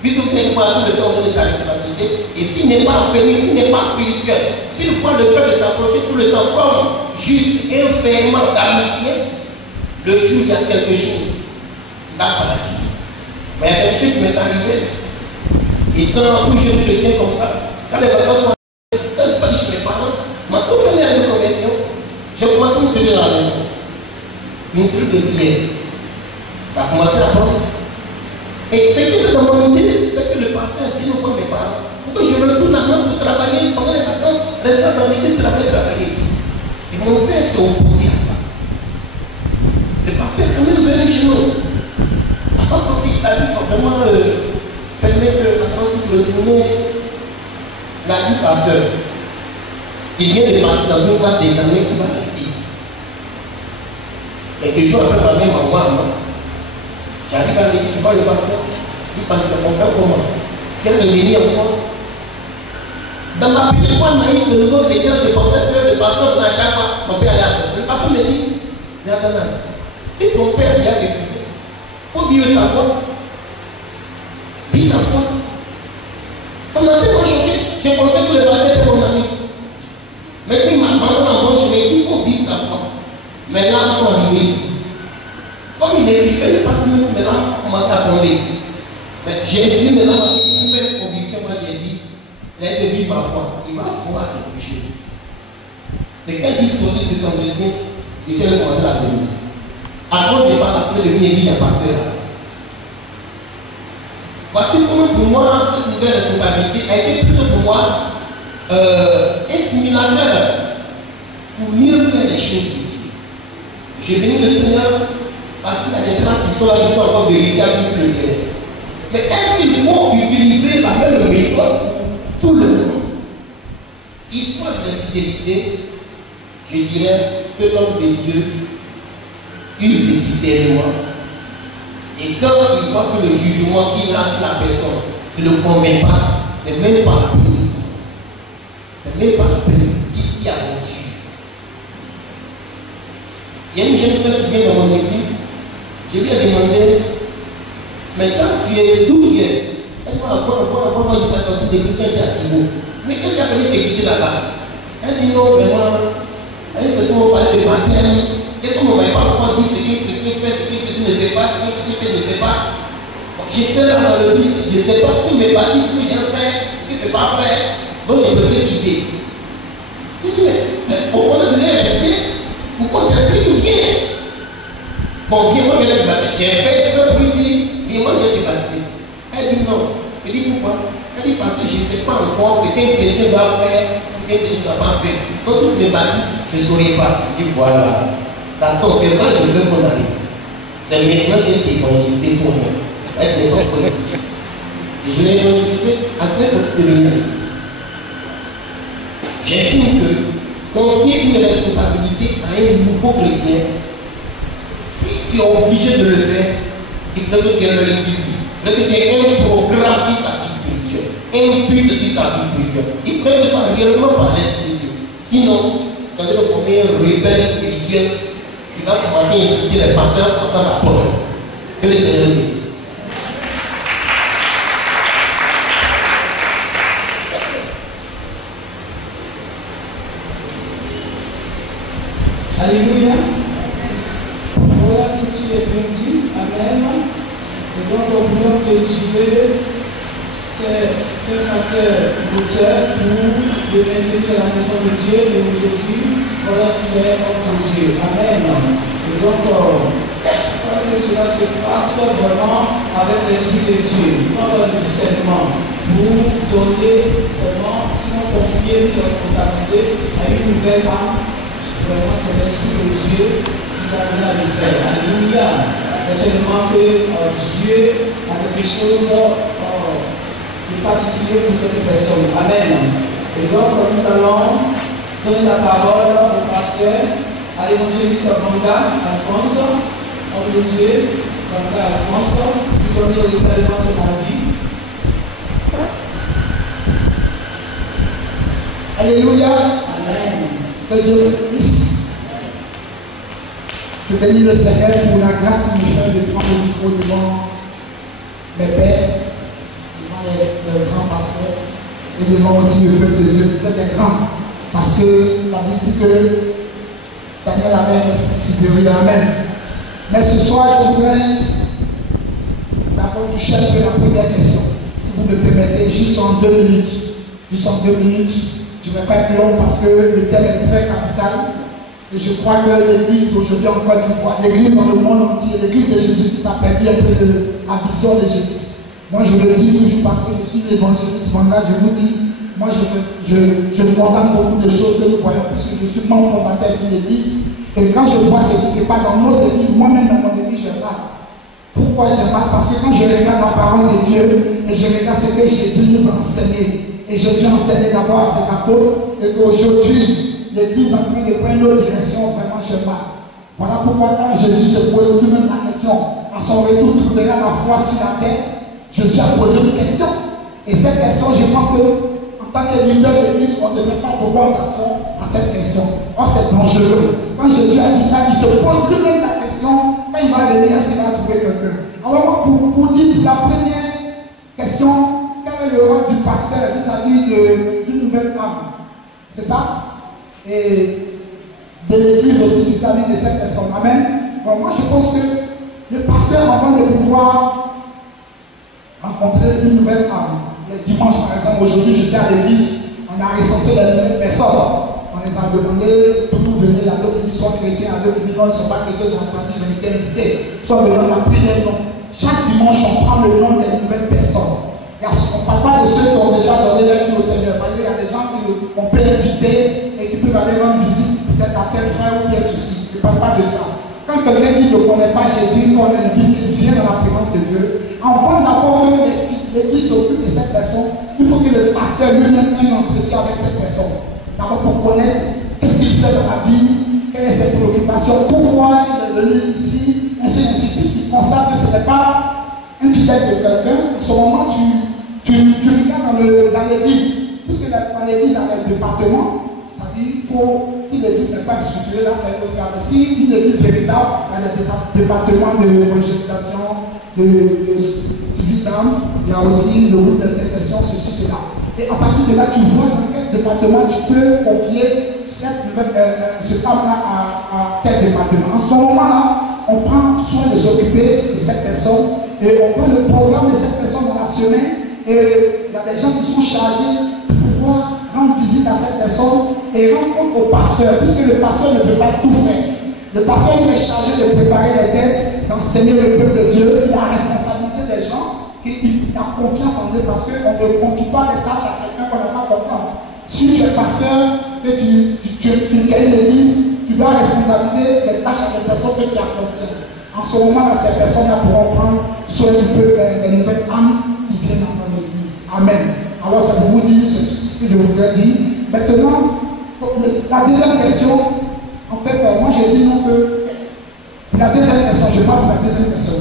Puisque vous faites quoi tout le temps de sa responsabilité, et s'il n'est pas venu, s'il n'est pas spirituel, s'il voit le fait de t'approcher tout le temps comme juste un ferment d'amitié, le jour où il y a quelque chose, il va partir. Mais il y a quelque chose qui m'est arrivé. Et tant que je me tiens comme ça, quand les vacances sont quand je suis chez mes parents, ma toute première conversion, j'ai commencé à me servir à la maison. Une série de prières. Ça a commencé à prendre. Et ce qui était dans mon idée, c'est que le pasteur a dit non pas mes parents. Pourquoi je retourne maintenant pour travailler pendant les vacances, rester dans l'église, travailler. Et mon père s'est opposé à ça. Le pasteur est quand même venu chez nous. Avant quand il a dit vraiment permettre avant de retourner la vie pasteur. Il vient de passer dans une classe d'examen qui va rester ici. Quelques jours après, ma mère m'envoie à moi. J'arrive à l'église, je vois le pasteur. Il dit, pasteur, on fait comment? Tu es revenu encore? Dans ma petite foi naïve de nouveau chrétien, je pensais que le pasteur, à chaque fois, mon père allait à ça. Le pasteur me dit, mais attends, si ton père vient refusé, il faut vivre ta foi. Vis ta foi. Ça m'a tellement choqué. Je pensais que le pasteur était mon ami. Mais puis maintenant, en bon chemin, il faut vivre ta foi. Maintenant, ils sont arrivés ici. Comme il est arrivé, le pasteur maintenant commence à tomber. J'ai su maintenant, pour faire une conviction, moi j'ai dit, il a de vivre ma foi. Il va voir quelque chose. C'est quand je suis sorti de cet entretien, je suis allé commencer la semaine. Avant, je n'ai pas passé de vie à pasteur. Parce que pour moi, cette nouvelle responsabilité a été plutôt pour moi un stimulateur pour mieux faire les choses de Dieu. J'ai béni le Seigneur parce qu'il y a des traces qui sont là, qui sont encore véritables sur le terrain. Mais est-ce qu'il faut utiliser la même méthode pour tout le monde? Histoire de fidéliser, je dirais que l'homme de Dieu use de discernement. Et quand il voit que le jugement qu'il a sur la personne ne le convainc pas, c'est même pas la peine. C'est même pas la peine qu'il s'y aventure. Il y a une jeune soeur qui vient dans mon église. Je lui ai demandé, mais quand tu es, d'où tu es? Elle m'a dit, moi j'ai pas attention d'église, elle est à Kibo. Mais qu'est-ce qu'elle a fait d'église là-bas? Elle dit non, vraiment. Elle dit c'est pour parler de baptême. Et comme on ne va pas pouvoir dire ce qu'un chrétien fait, ce qu'un chrétien ne fait pas, ce qu'un chrétien ne fait pas. J'étais là dans le bus, je ne sais pas si mes baptismes que j'ai fait, ce que je ne peux pas faire. Donc je devrais quitter. Je dis mais pourquoi ne donner respect? Pourquoi ne respecter bien? Bon, viens, moi, j'ai baptisé. J'ai fait, je peux plus dire, viens, moi, j'ai été baptisé. Elle dit non. Elle dit pourquoi? Elle dit parce que je ne sais pas encore ce qu'un chrétien doit faire, ce qu'un chrétien ne doit pas faire. Donc, si je me baptise, je ne saurais pas. Et voilà. Ça tombe, c'est vrai, je veux qu'on arrive. C'est maintenant que j'ai été évangélisé pour moi. Avec mes propres églises. Et je l'ai évangélisé après le devenir. J'estime que confier une responsabilité à un nouveau chrétien, si tu es obligé de le faire, il faut que tu aies le suivi. Il faut que tu aies un programme sur sa vie spirituelle, un but sur sa vie spirituelle. Il faut que tu sois réellement par l'esprit de Dieu. Sinon, tu vas former un rebelle spirituel qui va commencer à insulter les pasteurs en s'en apportant. Que le Seigneur nous bénisse. Alléluia. Voilà ce qui est bien dit. Amen. Et donc, au bloc de Dieu, c'est un facteur moteur pour le maintien de la maison de Dieu. Et aujourd'hui, voilà qui est entre Dieu. Amen. Et donc, je crois que cela se passe vraiment avec l'Esprit de Dieu, pas dans le discernement, pour donner vraiment, sinon confier une responsabilité à une nouvelle âme. Vraiment, c'est l'Esprit de Dieu qui t'a donné à le faire. Alléluia. Certainement que Dieu a quelque chose de particulier pour cette personne. Amen. Et donc, nous allons donner la parole au pasteur, à l'évangéliste Banga Alphonse, homme de Dieu, Banga Alphonse, pour donner au développement de ma vie. Alléluia. Amen. Que Dieu te bénisse. Je bénis le Seigneur pour la grâce qu'il nous fait de prendre le micro devant mes pères, devant les grands pasteurs et devant aussi le peuple de Dieu, peut-être les grands. Parce que la Bible dit que Daniel avait un esprit supérieur. Amen. Mais ce soir, je voudrais d'abord toucher un peu la première question. Si vous me permettez, juste en 2 minutes. Juste en 2 minutes. Je ne vais pas être long parce que le thème est très capital. Et je crois que l'Église aujourd'hui en Côte d'Ivoire, l'Église dans le monde entier, l'Église de Jésus, ça a perdu un peu de la vision de Jésus. Moi je le dis toujours parce que je suis l'évangéliste, là je vous dis, moi je condamne beaucoup de choses que nous voyons, puisque je suis membre fondateur d'une Église. Et quand je vois ce qui se passe dans nos églises, moi-même dans mon Église, je parle. Pourquoi je parle? Parce que quand je regarde la parole de Dieu et je regarde ce que Jésus nous a enseigné, et Jésus a enseigné d'abord à ses apôtres, et qu'aujourd'hui, l'Église est en train de prendre une direction, vraiment je parle. Voilà pourquoi quand Jésus se pose lui-même la question, à son retour, trouvera la foi sur la terre. Jésus a posé une question. Et cette question, je pense que en tant que leader de l'Église, on ne devrait pas beaucoup attention à cette question. Oh, c'est dangereux. Quand Jésus a dit ça, il se pose lui-même la question, quand il va venir, est-ce qu'il va trouver quelqu'un? Alors, pour dire la première question, quel est le rôle du pasteur vis-à-vis d'une nouvelle âme? C'est ça? Et de l'Église aussi vis-à-vis de cette personne. Amen. Bon, moi je pense que le pasteur, avant de pouvoir rencontrer une nouvelle âme, le dimanche par exemple, aujourd'hui j'étais à l'église, on a recensé les nouvelles personnes. On les a demandé d'où venaient là, d'autres qui sont chrétiens, d'autres qui ne sont pas chrétiens, ils ont entendu, ils ont été invités. Soit maintenant on a pris les noms. Chaque dimanche on prend le nom des nouvelles personnes. On ne parle pas de ceux qui ont déjà donné leur vie au Seigneur. Parce qu'il y a des gens qu'on peut inviter et qui peuvent aller rendre visite peut-être à tel frère ou tel souci. Je ne parle pas de ça. quand quelqu'un dit qu'il ne connaît pas Jésus, qu'on invite, il vient dans la présence de Dieu, avant d'abord que l'Église s'occupe de cette personne, il faut que le pasteur lui-même ait un entretien avec cette personne. D'abord pour connaître qu'est-ce qu'il fait dans la vie, quelles sont ses préoccupations, pourquoi il est venu ici, ainsi de suite. Si tu constates que ce n'est pas un fidèle de quelqu'un, en ce moment tu regardes dans l'église, puisque dans l'église, dans les départements, ça dit qu'il faut, si l'église n'est pas structurée, là c'est un autre cas. Si une église véritable, dans les départements d'évangélisation, de civil d'âme, il y a aussi le groupe d'intercession, ceci, cela. Et à partir de là, tu vois dans quel département tu peux confier ce âme-là à tel département. En ce moment-là, on prend soin de s'occuper de cette personne et on prend le programme de cette personne dans la semaine et il y a des gens qui sont chargés pour pouvoir rendre visite à cette personne et rendre compte au pasteur, puisque le pasteur ne peut pas tout faire. Le pasteur il est chargé de préparer les tests, d'enseigner le peuple de Dieu, il a la responsabilité des gens, il a confiance en Dieu parce qu'on ne confie pas les tâches à quelqu'un qu'on n'a pas confiance. Si tu es pasteur et tu gagnes l'église, tu dois responsabiliser les tâches à des personnes que tu as confiance. En ce moment-là, ces personnes-là pourront prendre soin du peuple, des nouvelles âmes qui viennent dans l'église. Amen. Alors, ça pour vous dire ce que je voudrais dire. Maintenant, la deuxième question, en fait, moi j'ai dit non que la deuxième question, je parle de la deuxième question.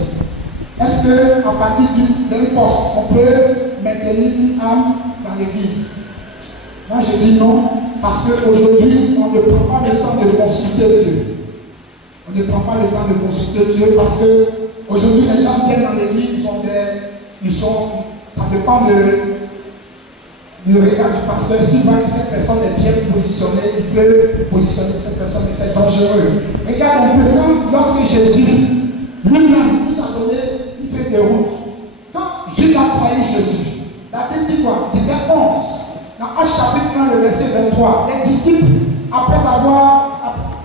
Est-ce qu'à partir d'un poste, on peut maintenir une âme dans l'église? Moi j'ai dit non, parce qu'aujourd'hui, on ne prend pas le temps de consulter Dieu. On ne prend pas le temps de consulter Dieu parce qu'aujourd'hui, les gens viennent dans l'église, ça dépend du regard du pasteur. S'il voit que cette personne est bien positionnée, il peut positionner cette personne, mais c'est dangereux. Regarde un peu, lorsque Jésus lui-même nous a donné une feuille de route, quand Judas a trahi Jésus, la Bible dit quoi? C'était 11. Dans Actes chapitre 1, le verset 23, les disciples, après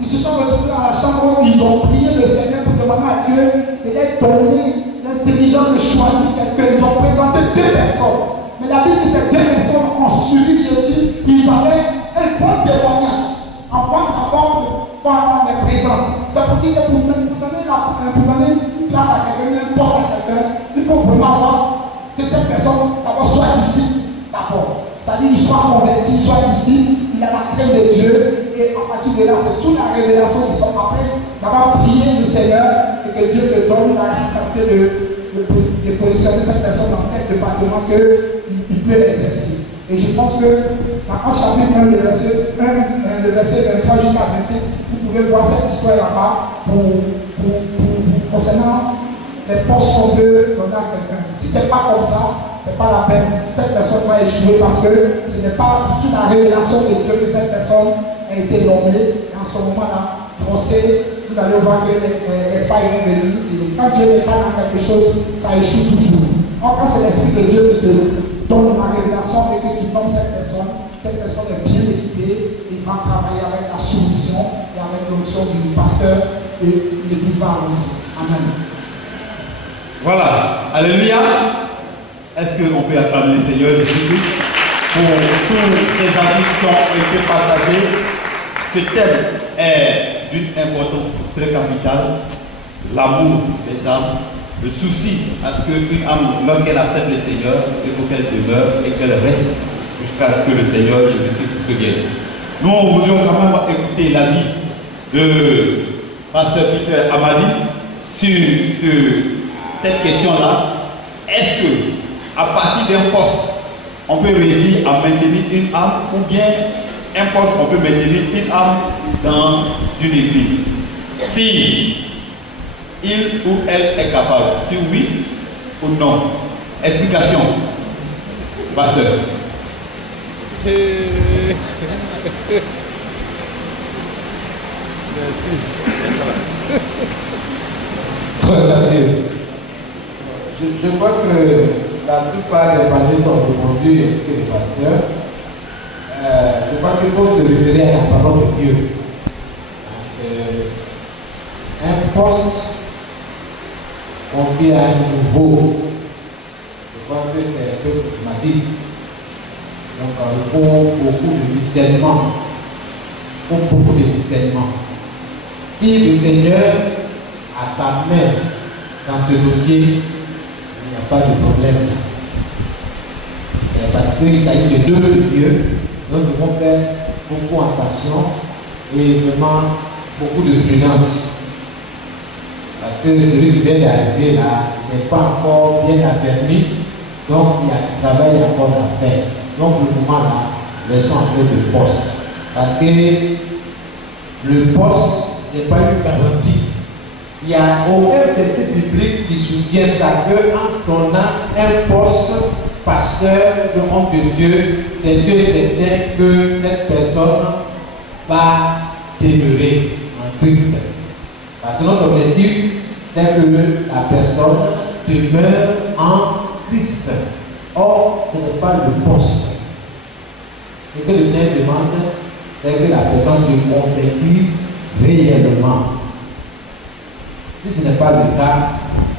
ils se sont retrouvés dans la chambre, ils ont prié le Seigneur pour demander à Dieu de leur donner l'intelligence de choisir quelqu'un. Ils ont présenté 2 personnes. Mais la Bible dit que ces 2 personnes ont suivi Jésus, ils avaient un bon témoignage. Avant d'abord, quand on les présente, c'est pour dire que pour donner une place à quelqu'un, un poste à quelqu'un, il faut vraiment voir que cette personne d'abord soit disciple d'abord. C'est-à-dire qu'il soit converti, soit disciple, il a la crainte de Dieu, et à partir de là, c'est sous la révélation, c'est comme après d'avoir prié le Seigneur, et que Dieu te donne la responsabilité de positionner cette personne dans tel département qu'il peut exercer. Et je pense que dans Actes chapitre 1, le verset 23 jusqu'à 27, vous pouvez voir cette histoire là-bas concernant les postes qu'on veut donner à quelqu'un. Si ce n'est pas comme ça, ce n'est pas la peine. Cette personne va échouer parce que ce n'est pas sous la révélation de Dieu que cette personne a été nommée. Et en ce moment-là, foncez, vous allez voir que les failles vont venir. Et quand Dieu n'est pas dans quelque chose, ça échoue toujours. Or, quand c'est l'Esprit de Dieu qui te donne la révélation et que tu nommes cette personne est bien équipée, il va travailler avec la soumission et avec l'onction du pasteur et l'église va avancer. Amen. Voilà. Alléluia. Est-ce qu'on peut acclamer le Seigneur Jésus-Christ pour tous ces avis qui ont été partagés? Ce thème est d'une importance très capitale. L'amour des âmes, le souci à ce qu'une âme, lorsqu'elle accepte le Seigneur, il faut qu'elle demeure et qu'elle reste jusqu'à ce que le Seigneur Jésus-Christ revienne. Nous, on voudrait quand même écouter l'avis de Pasteur Peter Amadi sur cette question-là. Est-ce que à partir d'un poste, on peut réussir à maintenir une âme, ou bien un poste, on peut maintenir une âme dans une église? Si il ou elle est capable, si oui ou non. Explication, pasteur. Merci. Relatif. Je crois que la plupart des panélistes ont répondu ainsi que les pasteurs. Je crois qu'il faut se référer à la parole de Dieu. Un poste confié à un nouveau, je crois que c'est un peu automatique. Donc il faut beaucoup de discernement. Si le Seigneur à sa main dans ce dossier, il n'y a pas de problème. Parce qu'il s'agit de l'œuvre de Dieu, nous devons faire beaucoup attention et vraiment beaucoup de prudence. Parce que celui qui vient d'arriver là n'est pas encore bien affermi, donc il y a du travail encore à faire. Donc le moment là, laissons un peu de poste. Parce que le poste n'est pas une garantie. Il n'y a aucun verset biblique qui soutient ça, que quand on a un poste pasteur, de homme de Dieu, c'est sûr et certain que cette personne va demeurer en Christ. Parce que notre objectif, c'est que la personne demeure en Christ. Or, ce n'est pas le poste. Ce que le Seigneur demande, c'est que la personne se convertisse réellement. Si ce n'est pas le cas,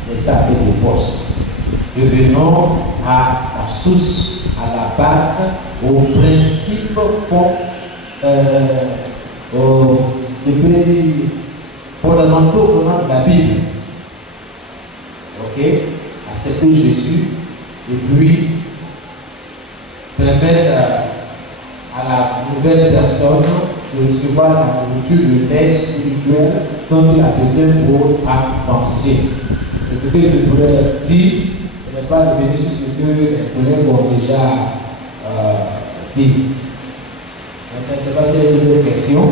laissez avec le poste. Revenons à la source, à la base, aux principes fondamentaux de la Bible. Ok? Accepter Jésus et puis permettre à la nouvelle personne de recevoir la nourriture de l'aide spirituelle dont il a besoin pour avancer. C'est ce que je pourrais dire. Ce n'est pas revenir sur ce que les collègues ont déjà dit. Je ne sais pas si il y a des questions.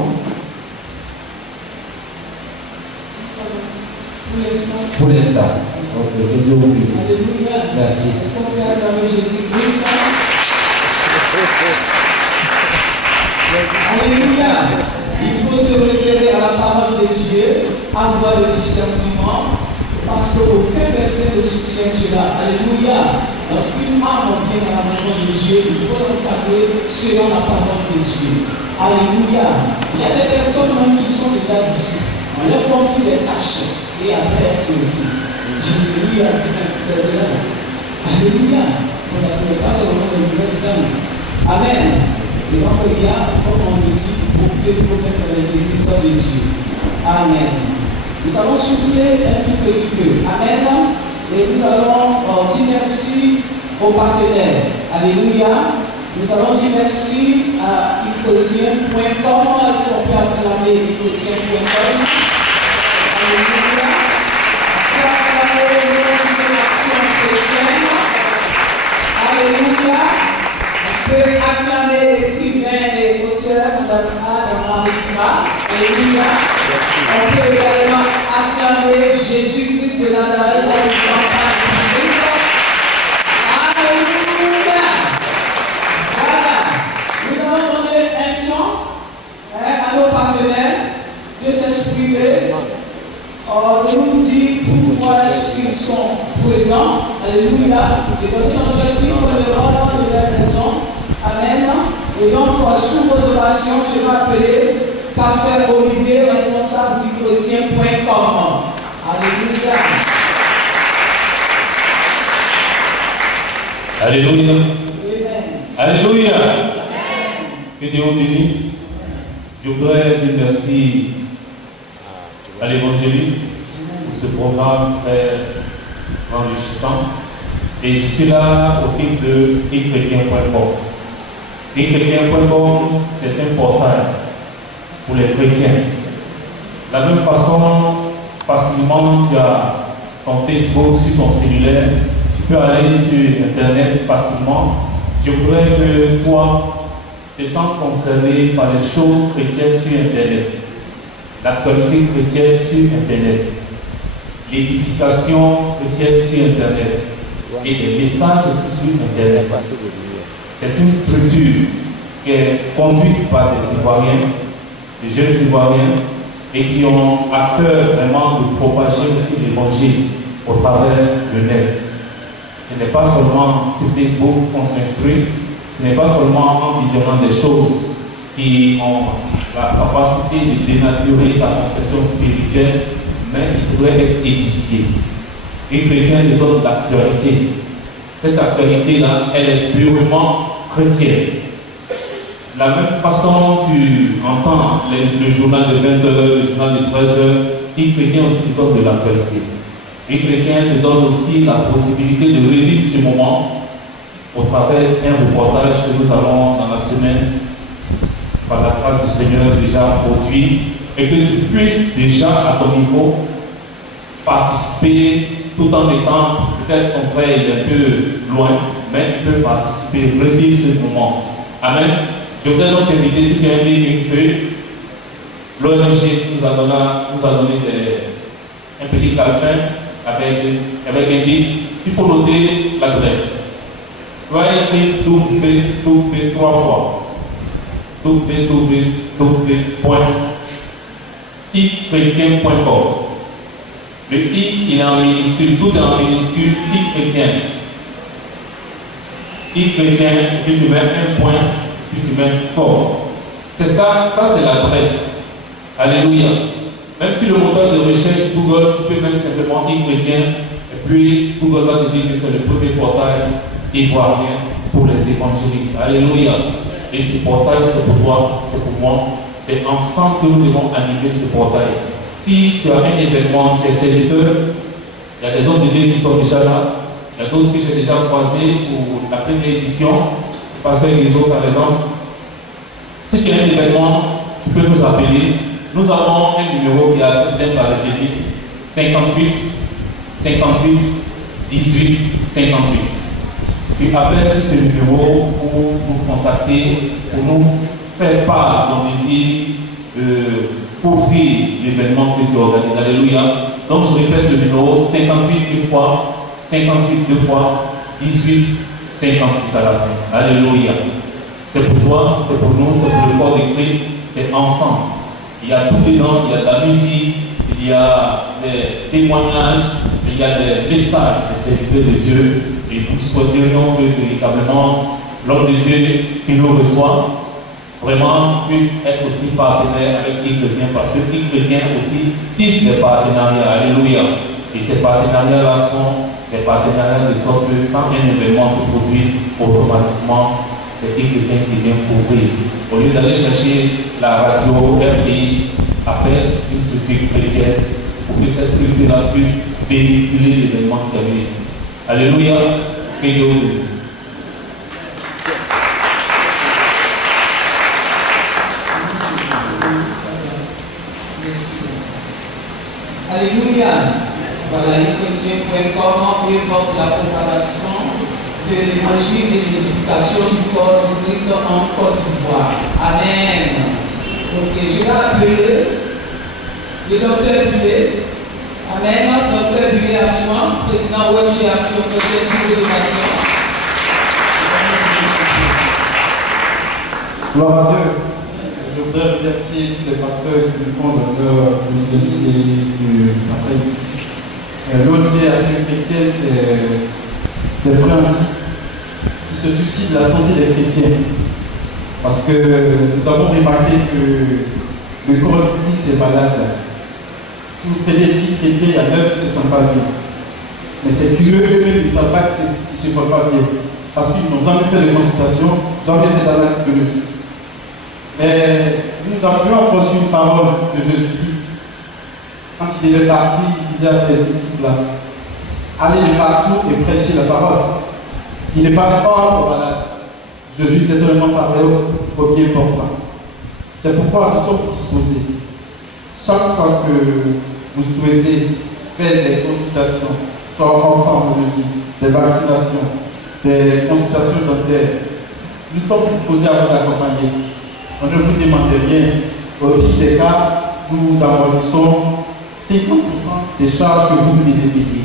Pour l'instant. Ok, que Dieu vous bénisse. Merci. Est-ce qu'on peut acclamer Jésus-Christ? Alléluia. Il faut se référer à la parole de Dieu, avoir le discernement, parce qu'aucun verset ne soutient cela. Alléluia. Lorsqu'une âme vient à la maison de Dieu, il faut l'encadrer selon la parole de Dieu. Alléluia. Il y a des personnes même qui sont déjà ici. On leur confie des tâches et après c'est le tout. Alléluia. Alléluia. Donc ce n'est pas seulement de nouvelles âmes. Amen. Et donc il y a, comme on le dit, beaucoup de prophètes dans les églises de Dieu. Amen. Nous allons souffler un tout petit peu. Amen. Et nous allons dire merci aux partenaires. Alléluia. Nous allons dire merci à ichrétien.com. Est-ce qu'on peut acclamer ichrétien.com? Alléluia. On peut acclamer l'évangélisation chrétienne. Alléluia. On peut acclamer l'écrivain et auteur Madame Alléluia. On peut également acclamer Jésus-Christ de Nazareth à Alléluia. Voilà. Nous allons donner un temps à nos partenaires de s'exprimer, de nous dire pourquoi ils sont présents. Alléluia. Et donner l'objectif pour le rôle de la personne. Amen. Et donc, sous vos orations, je vais appeler Pasteur Olivier, responsable du chrétien.com. Alléluia. Alléluia. Amen. Alléluia. Que Dieu vous bénisse. Je voudrais dire merci à l'évangéliste pour ce programme très enrichissant. Et je suis là au titre de ichrétien.com. ichrétien.com, c'est un portail pour les chrétiens. De la même façon, facilement, tu as ton Facebook sur ton cellulaire, tu peux aller sur Internet facilement. Je voudrais que toi, te sentes concerné par les choses chrétiennes sur Internet, l'actualité chrétienne sur Internet, l'édification chrétienne sur Internet et les messages aussi sur Internet. C'est une structure qui est conduite par des Ivoiriens, des jeunes Ivoiriens, et qui ont à cœur vraiment de propager aussi l'évangile au travers le net. Ce n'est pas seulement sur Facebook qu'on s'instruit, ce n'est pas seulement en visionnant des choses qui ont la capacité de dénaturer ta conception spirituelle, mais il devrait être édifié. Une chrétienne donne l'actualité. Cette actualité-là, elle est purement chrétienne. De la même façon, tu entends le journal de 20h, le journal de 13h, X chrétien aussi te donne de l'actualité. X chrétien te donne aussi la possibilité de revivre ce moment au travers d'un reportage que nous allons dans la semaine, par la grâce du Seigneur, déjà produit, et que tu puisses déjà à ton niveau participer tout en étant, peut-être ton frère est un peu loin, mais tu peux participer, revivre ce moment. Amen. Je voudrais donc t'inviter, si tu as une feuille, l'ONG nous a donné un petit calepin avec un guide. Il faut noter l'adresse. Tu vas écrire www 3 fois. www.ixchrétien.com. Le I, il est en minuscule, tout est en minuscule, I chrétien. I chrétien, puis tu mets un point, puis tu mets com. C'est ça c'est l'adresse. Alléluia. Même si le moteur de recherche Google, tu peux mettre simplement I chrétien, et puis Google va te dire que c'est le premier portail ivoirien pour les évangéliques. Alléluia. Et ce portail, c'est pour toi, c'est pour moi. C'est ensemble que nous devons animer ce portail. Si tu as un événement qui est serviteur, il y a des autres idées qui sont déjà là, il y a d'autres que j'ai déjà croisés pour la première édition, Pasteur Guizot par exemple. Si tu as un événement, tu peux nous appeler. Nous avons un numéro qui est assisté par la République 58 58 18 58. Tu appelles sur ce numéro pour nous contacter, pour nous faire part de ton désir couvrir l'événement que tu organises. Alléluia. Donc je répète le numéro 58 une fois, 58 deux fois, 18 58 à la fin. Alléluia. C'est pour toi, c'est pour nous, c'est pour le corps de Christ, c'est ensemble. Il y a tout dedans, il y a de la musique, il y a des témoignages, il y a des messages des serviteurs de Dieu. Et nous souhaiterions que véritablement l'homme de Dieu qui nous reçoit vraiment puisse être aussi partenaire avec X chrétien, parce que X chrétien aussi tisse des partenariats. Alléluia. Et ces partenariats-là sont des partenariats de sorte que quand un événement se produit, automatiquement, c'est X chrétien qui vient couvrir. Au lieu d'aller chercher la radio, RDI, appelle une structure chrétienne pour que cette structure-là puisse véhiculer l'événement qui a eu ici. Alléluia. Que Dieu vous bénisse. Alléluia. Voilà, ixchrétien.com évoque la préparation de l'évangile et l'éducation du corps du Christ en Côte d'Ivoire. Amen. Ok, je vais appeler le docteur Bué. Amen. Docteur Bué Assoin, président ONG Action Chrétienne de l'éducation. Gloire à Dieu. Je voudrais remercier tous les pasteurs qui nous font l'honneur de nous aider et du partage. L'ONG Action Chrétienne, c'est des frères qui se soucient de la santé des chrétiens. Parce que nous avons remarqué que le corps du Christ est malade. Si vous prenez 10 chrétiens, il y a 9 qui ne se sentent pas bien. Mais c'est curieux eux-mêmes, ils ne savent pas qu'ils ne se sentent pas bien. Parce qu'ils n'ont jamais fait de consultation, jamais fait d'analyse biologique. Mais nous avions reçu une parole de Jésus-Christ. Quand il est parti, il disait à ses disciples-là, allez partout et prêchez la parole. Il n'est pas fort aux malades. Jésus s'est seulement parlé au bien portant. C'est pourquoi nous sommes disposés. Chaque fois que vous souhaitez faire des consultations, soit enfants, des vaccinations, des consultations dentaires, nous sommes disposés à vous accompagner. On ne vous demande rien. Au pire des cas, nous amortissons 50% des charges que vous venez de payer.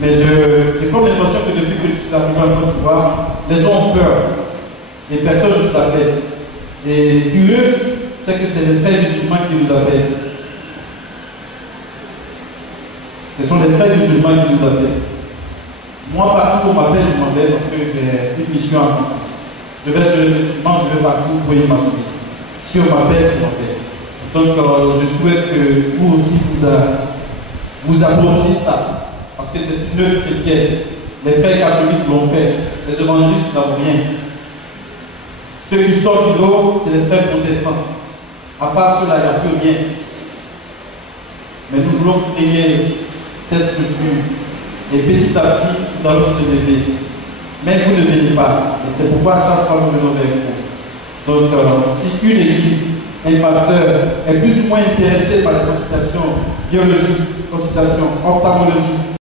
Mais j'ai comme l'impression que depuis que je suis arrivé à Côte d'Ivoire, les gens ont peur. Les personnes nous appellent. Et curieux, c'est que c'est les frères musulmans qui nous appellent. Ce sont les frères musulmans qui nous appellent. Moi, partout où on m'appelle, je m'appelle parce que j'ai une mission à accomplir. Je vais partout pour y m'appeler. Si on m'appelle, je m'appelle. Donc, je souhaite que vous aussi vous appropriez ça. Parce que c'est une œuvre chrétienne. Les frères catholiques l'ont fait. Les évangélistes n'ont rien. Ceux qui sortent du lot, c'est les frères protestants. À part cela, il n'y a plus rien. Mais nous voulons créer cette structure. Et petit à petit, nous allons nous élever. Mais vous ne venez pas. Et c'est pourquoi à chaque fois nous venons vers vous. Donc, si une église, un pasteur est plus ou moins intéressé par les consultations biologiques, consultations ophtalmologiques,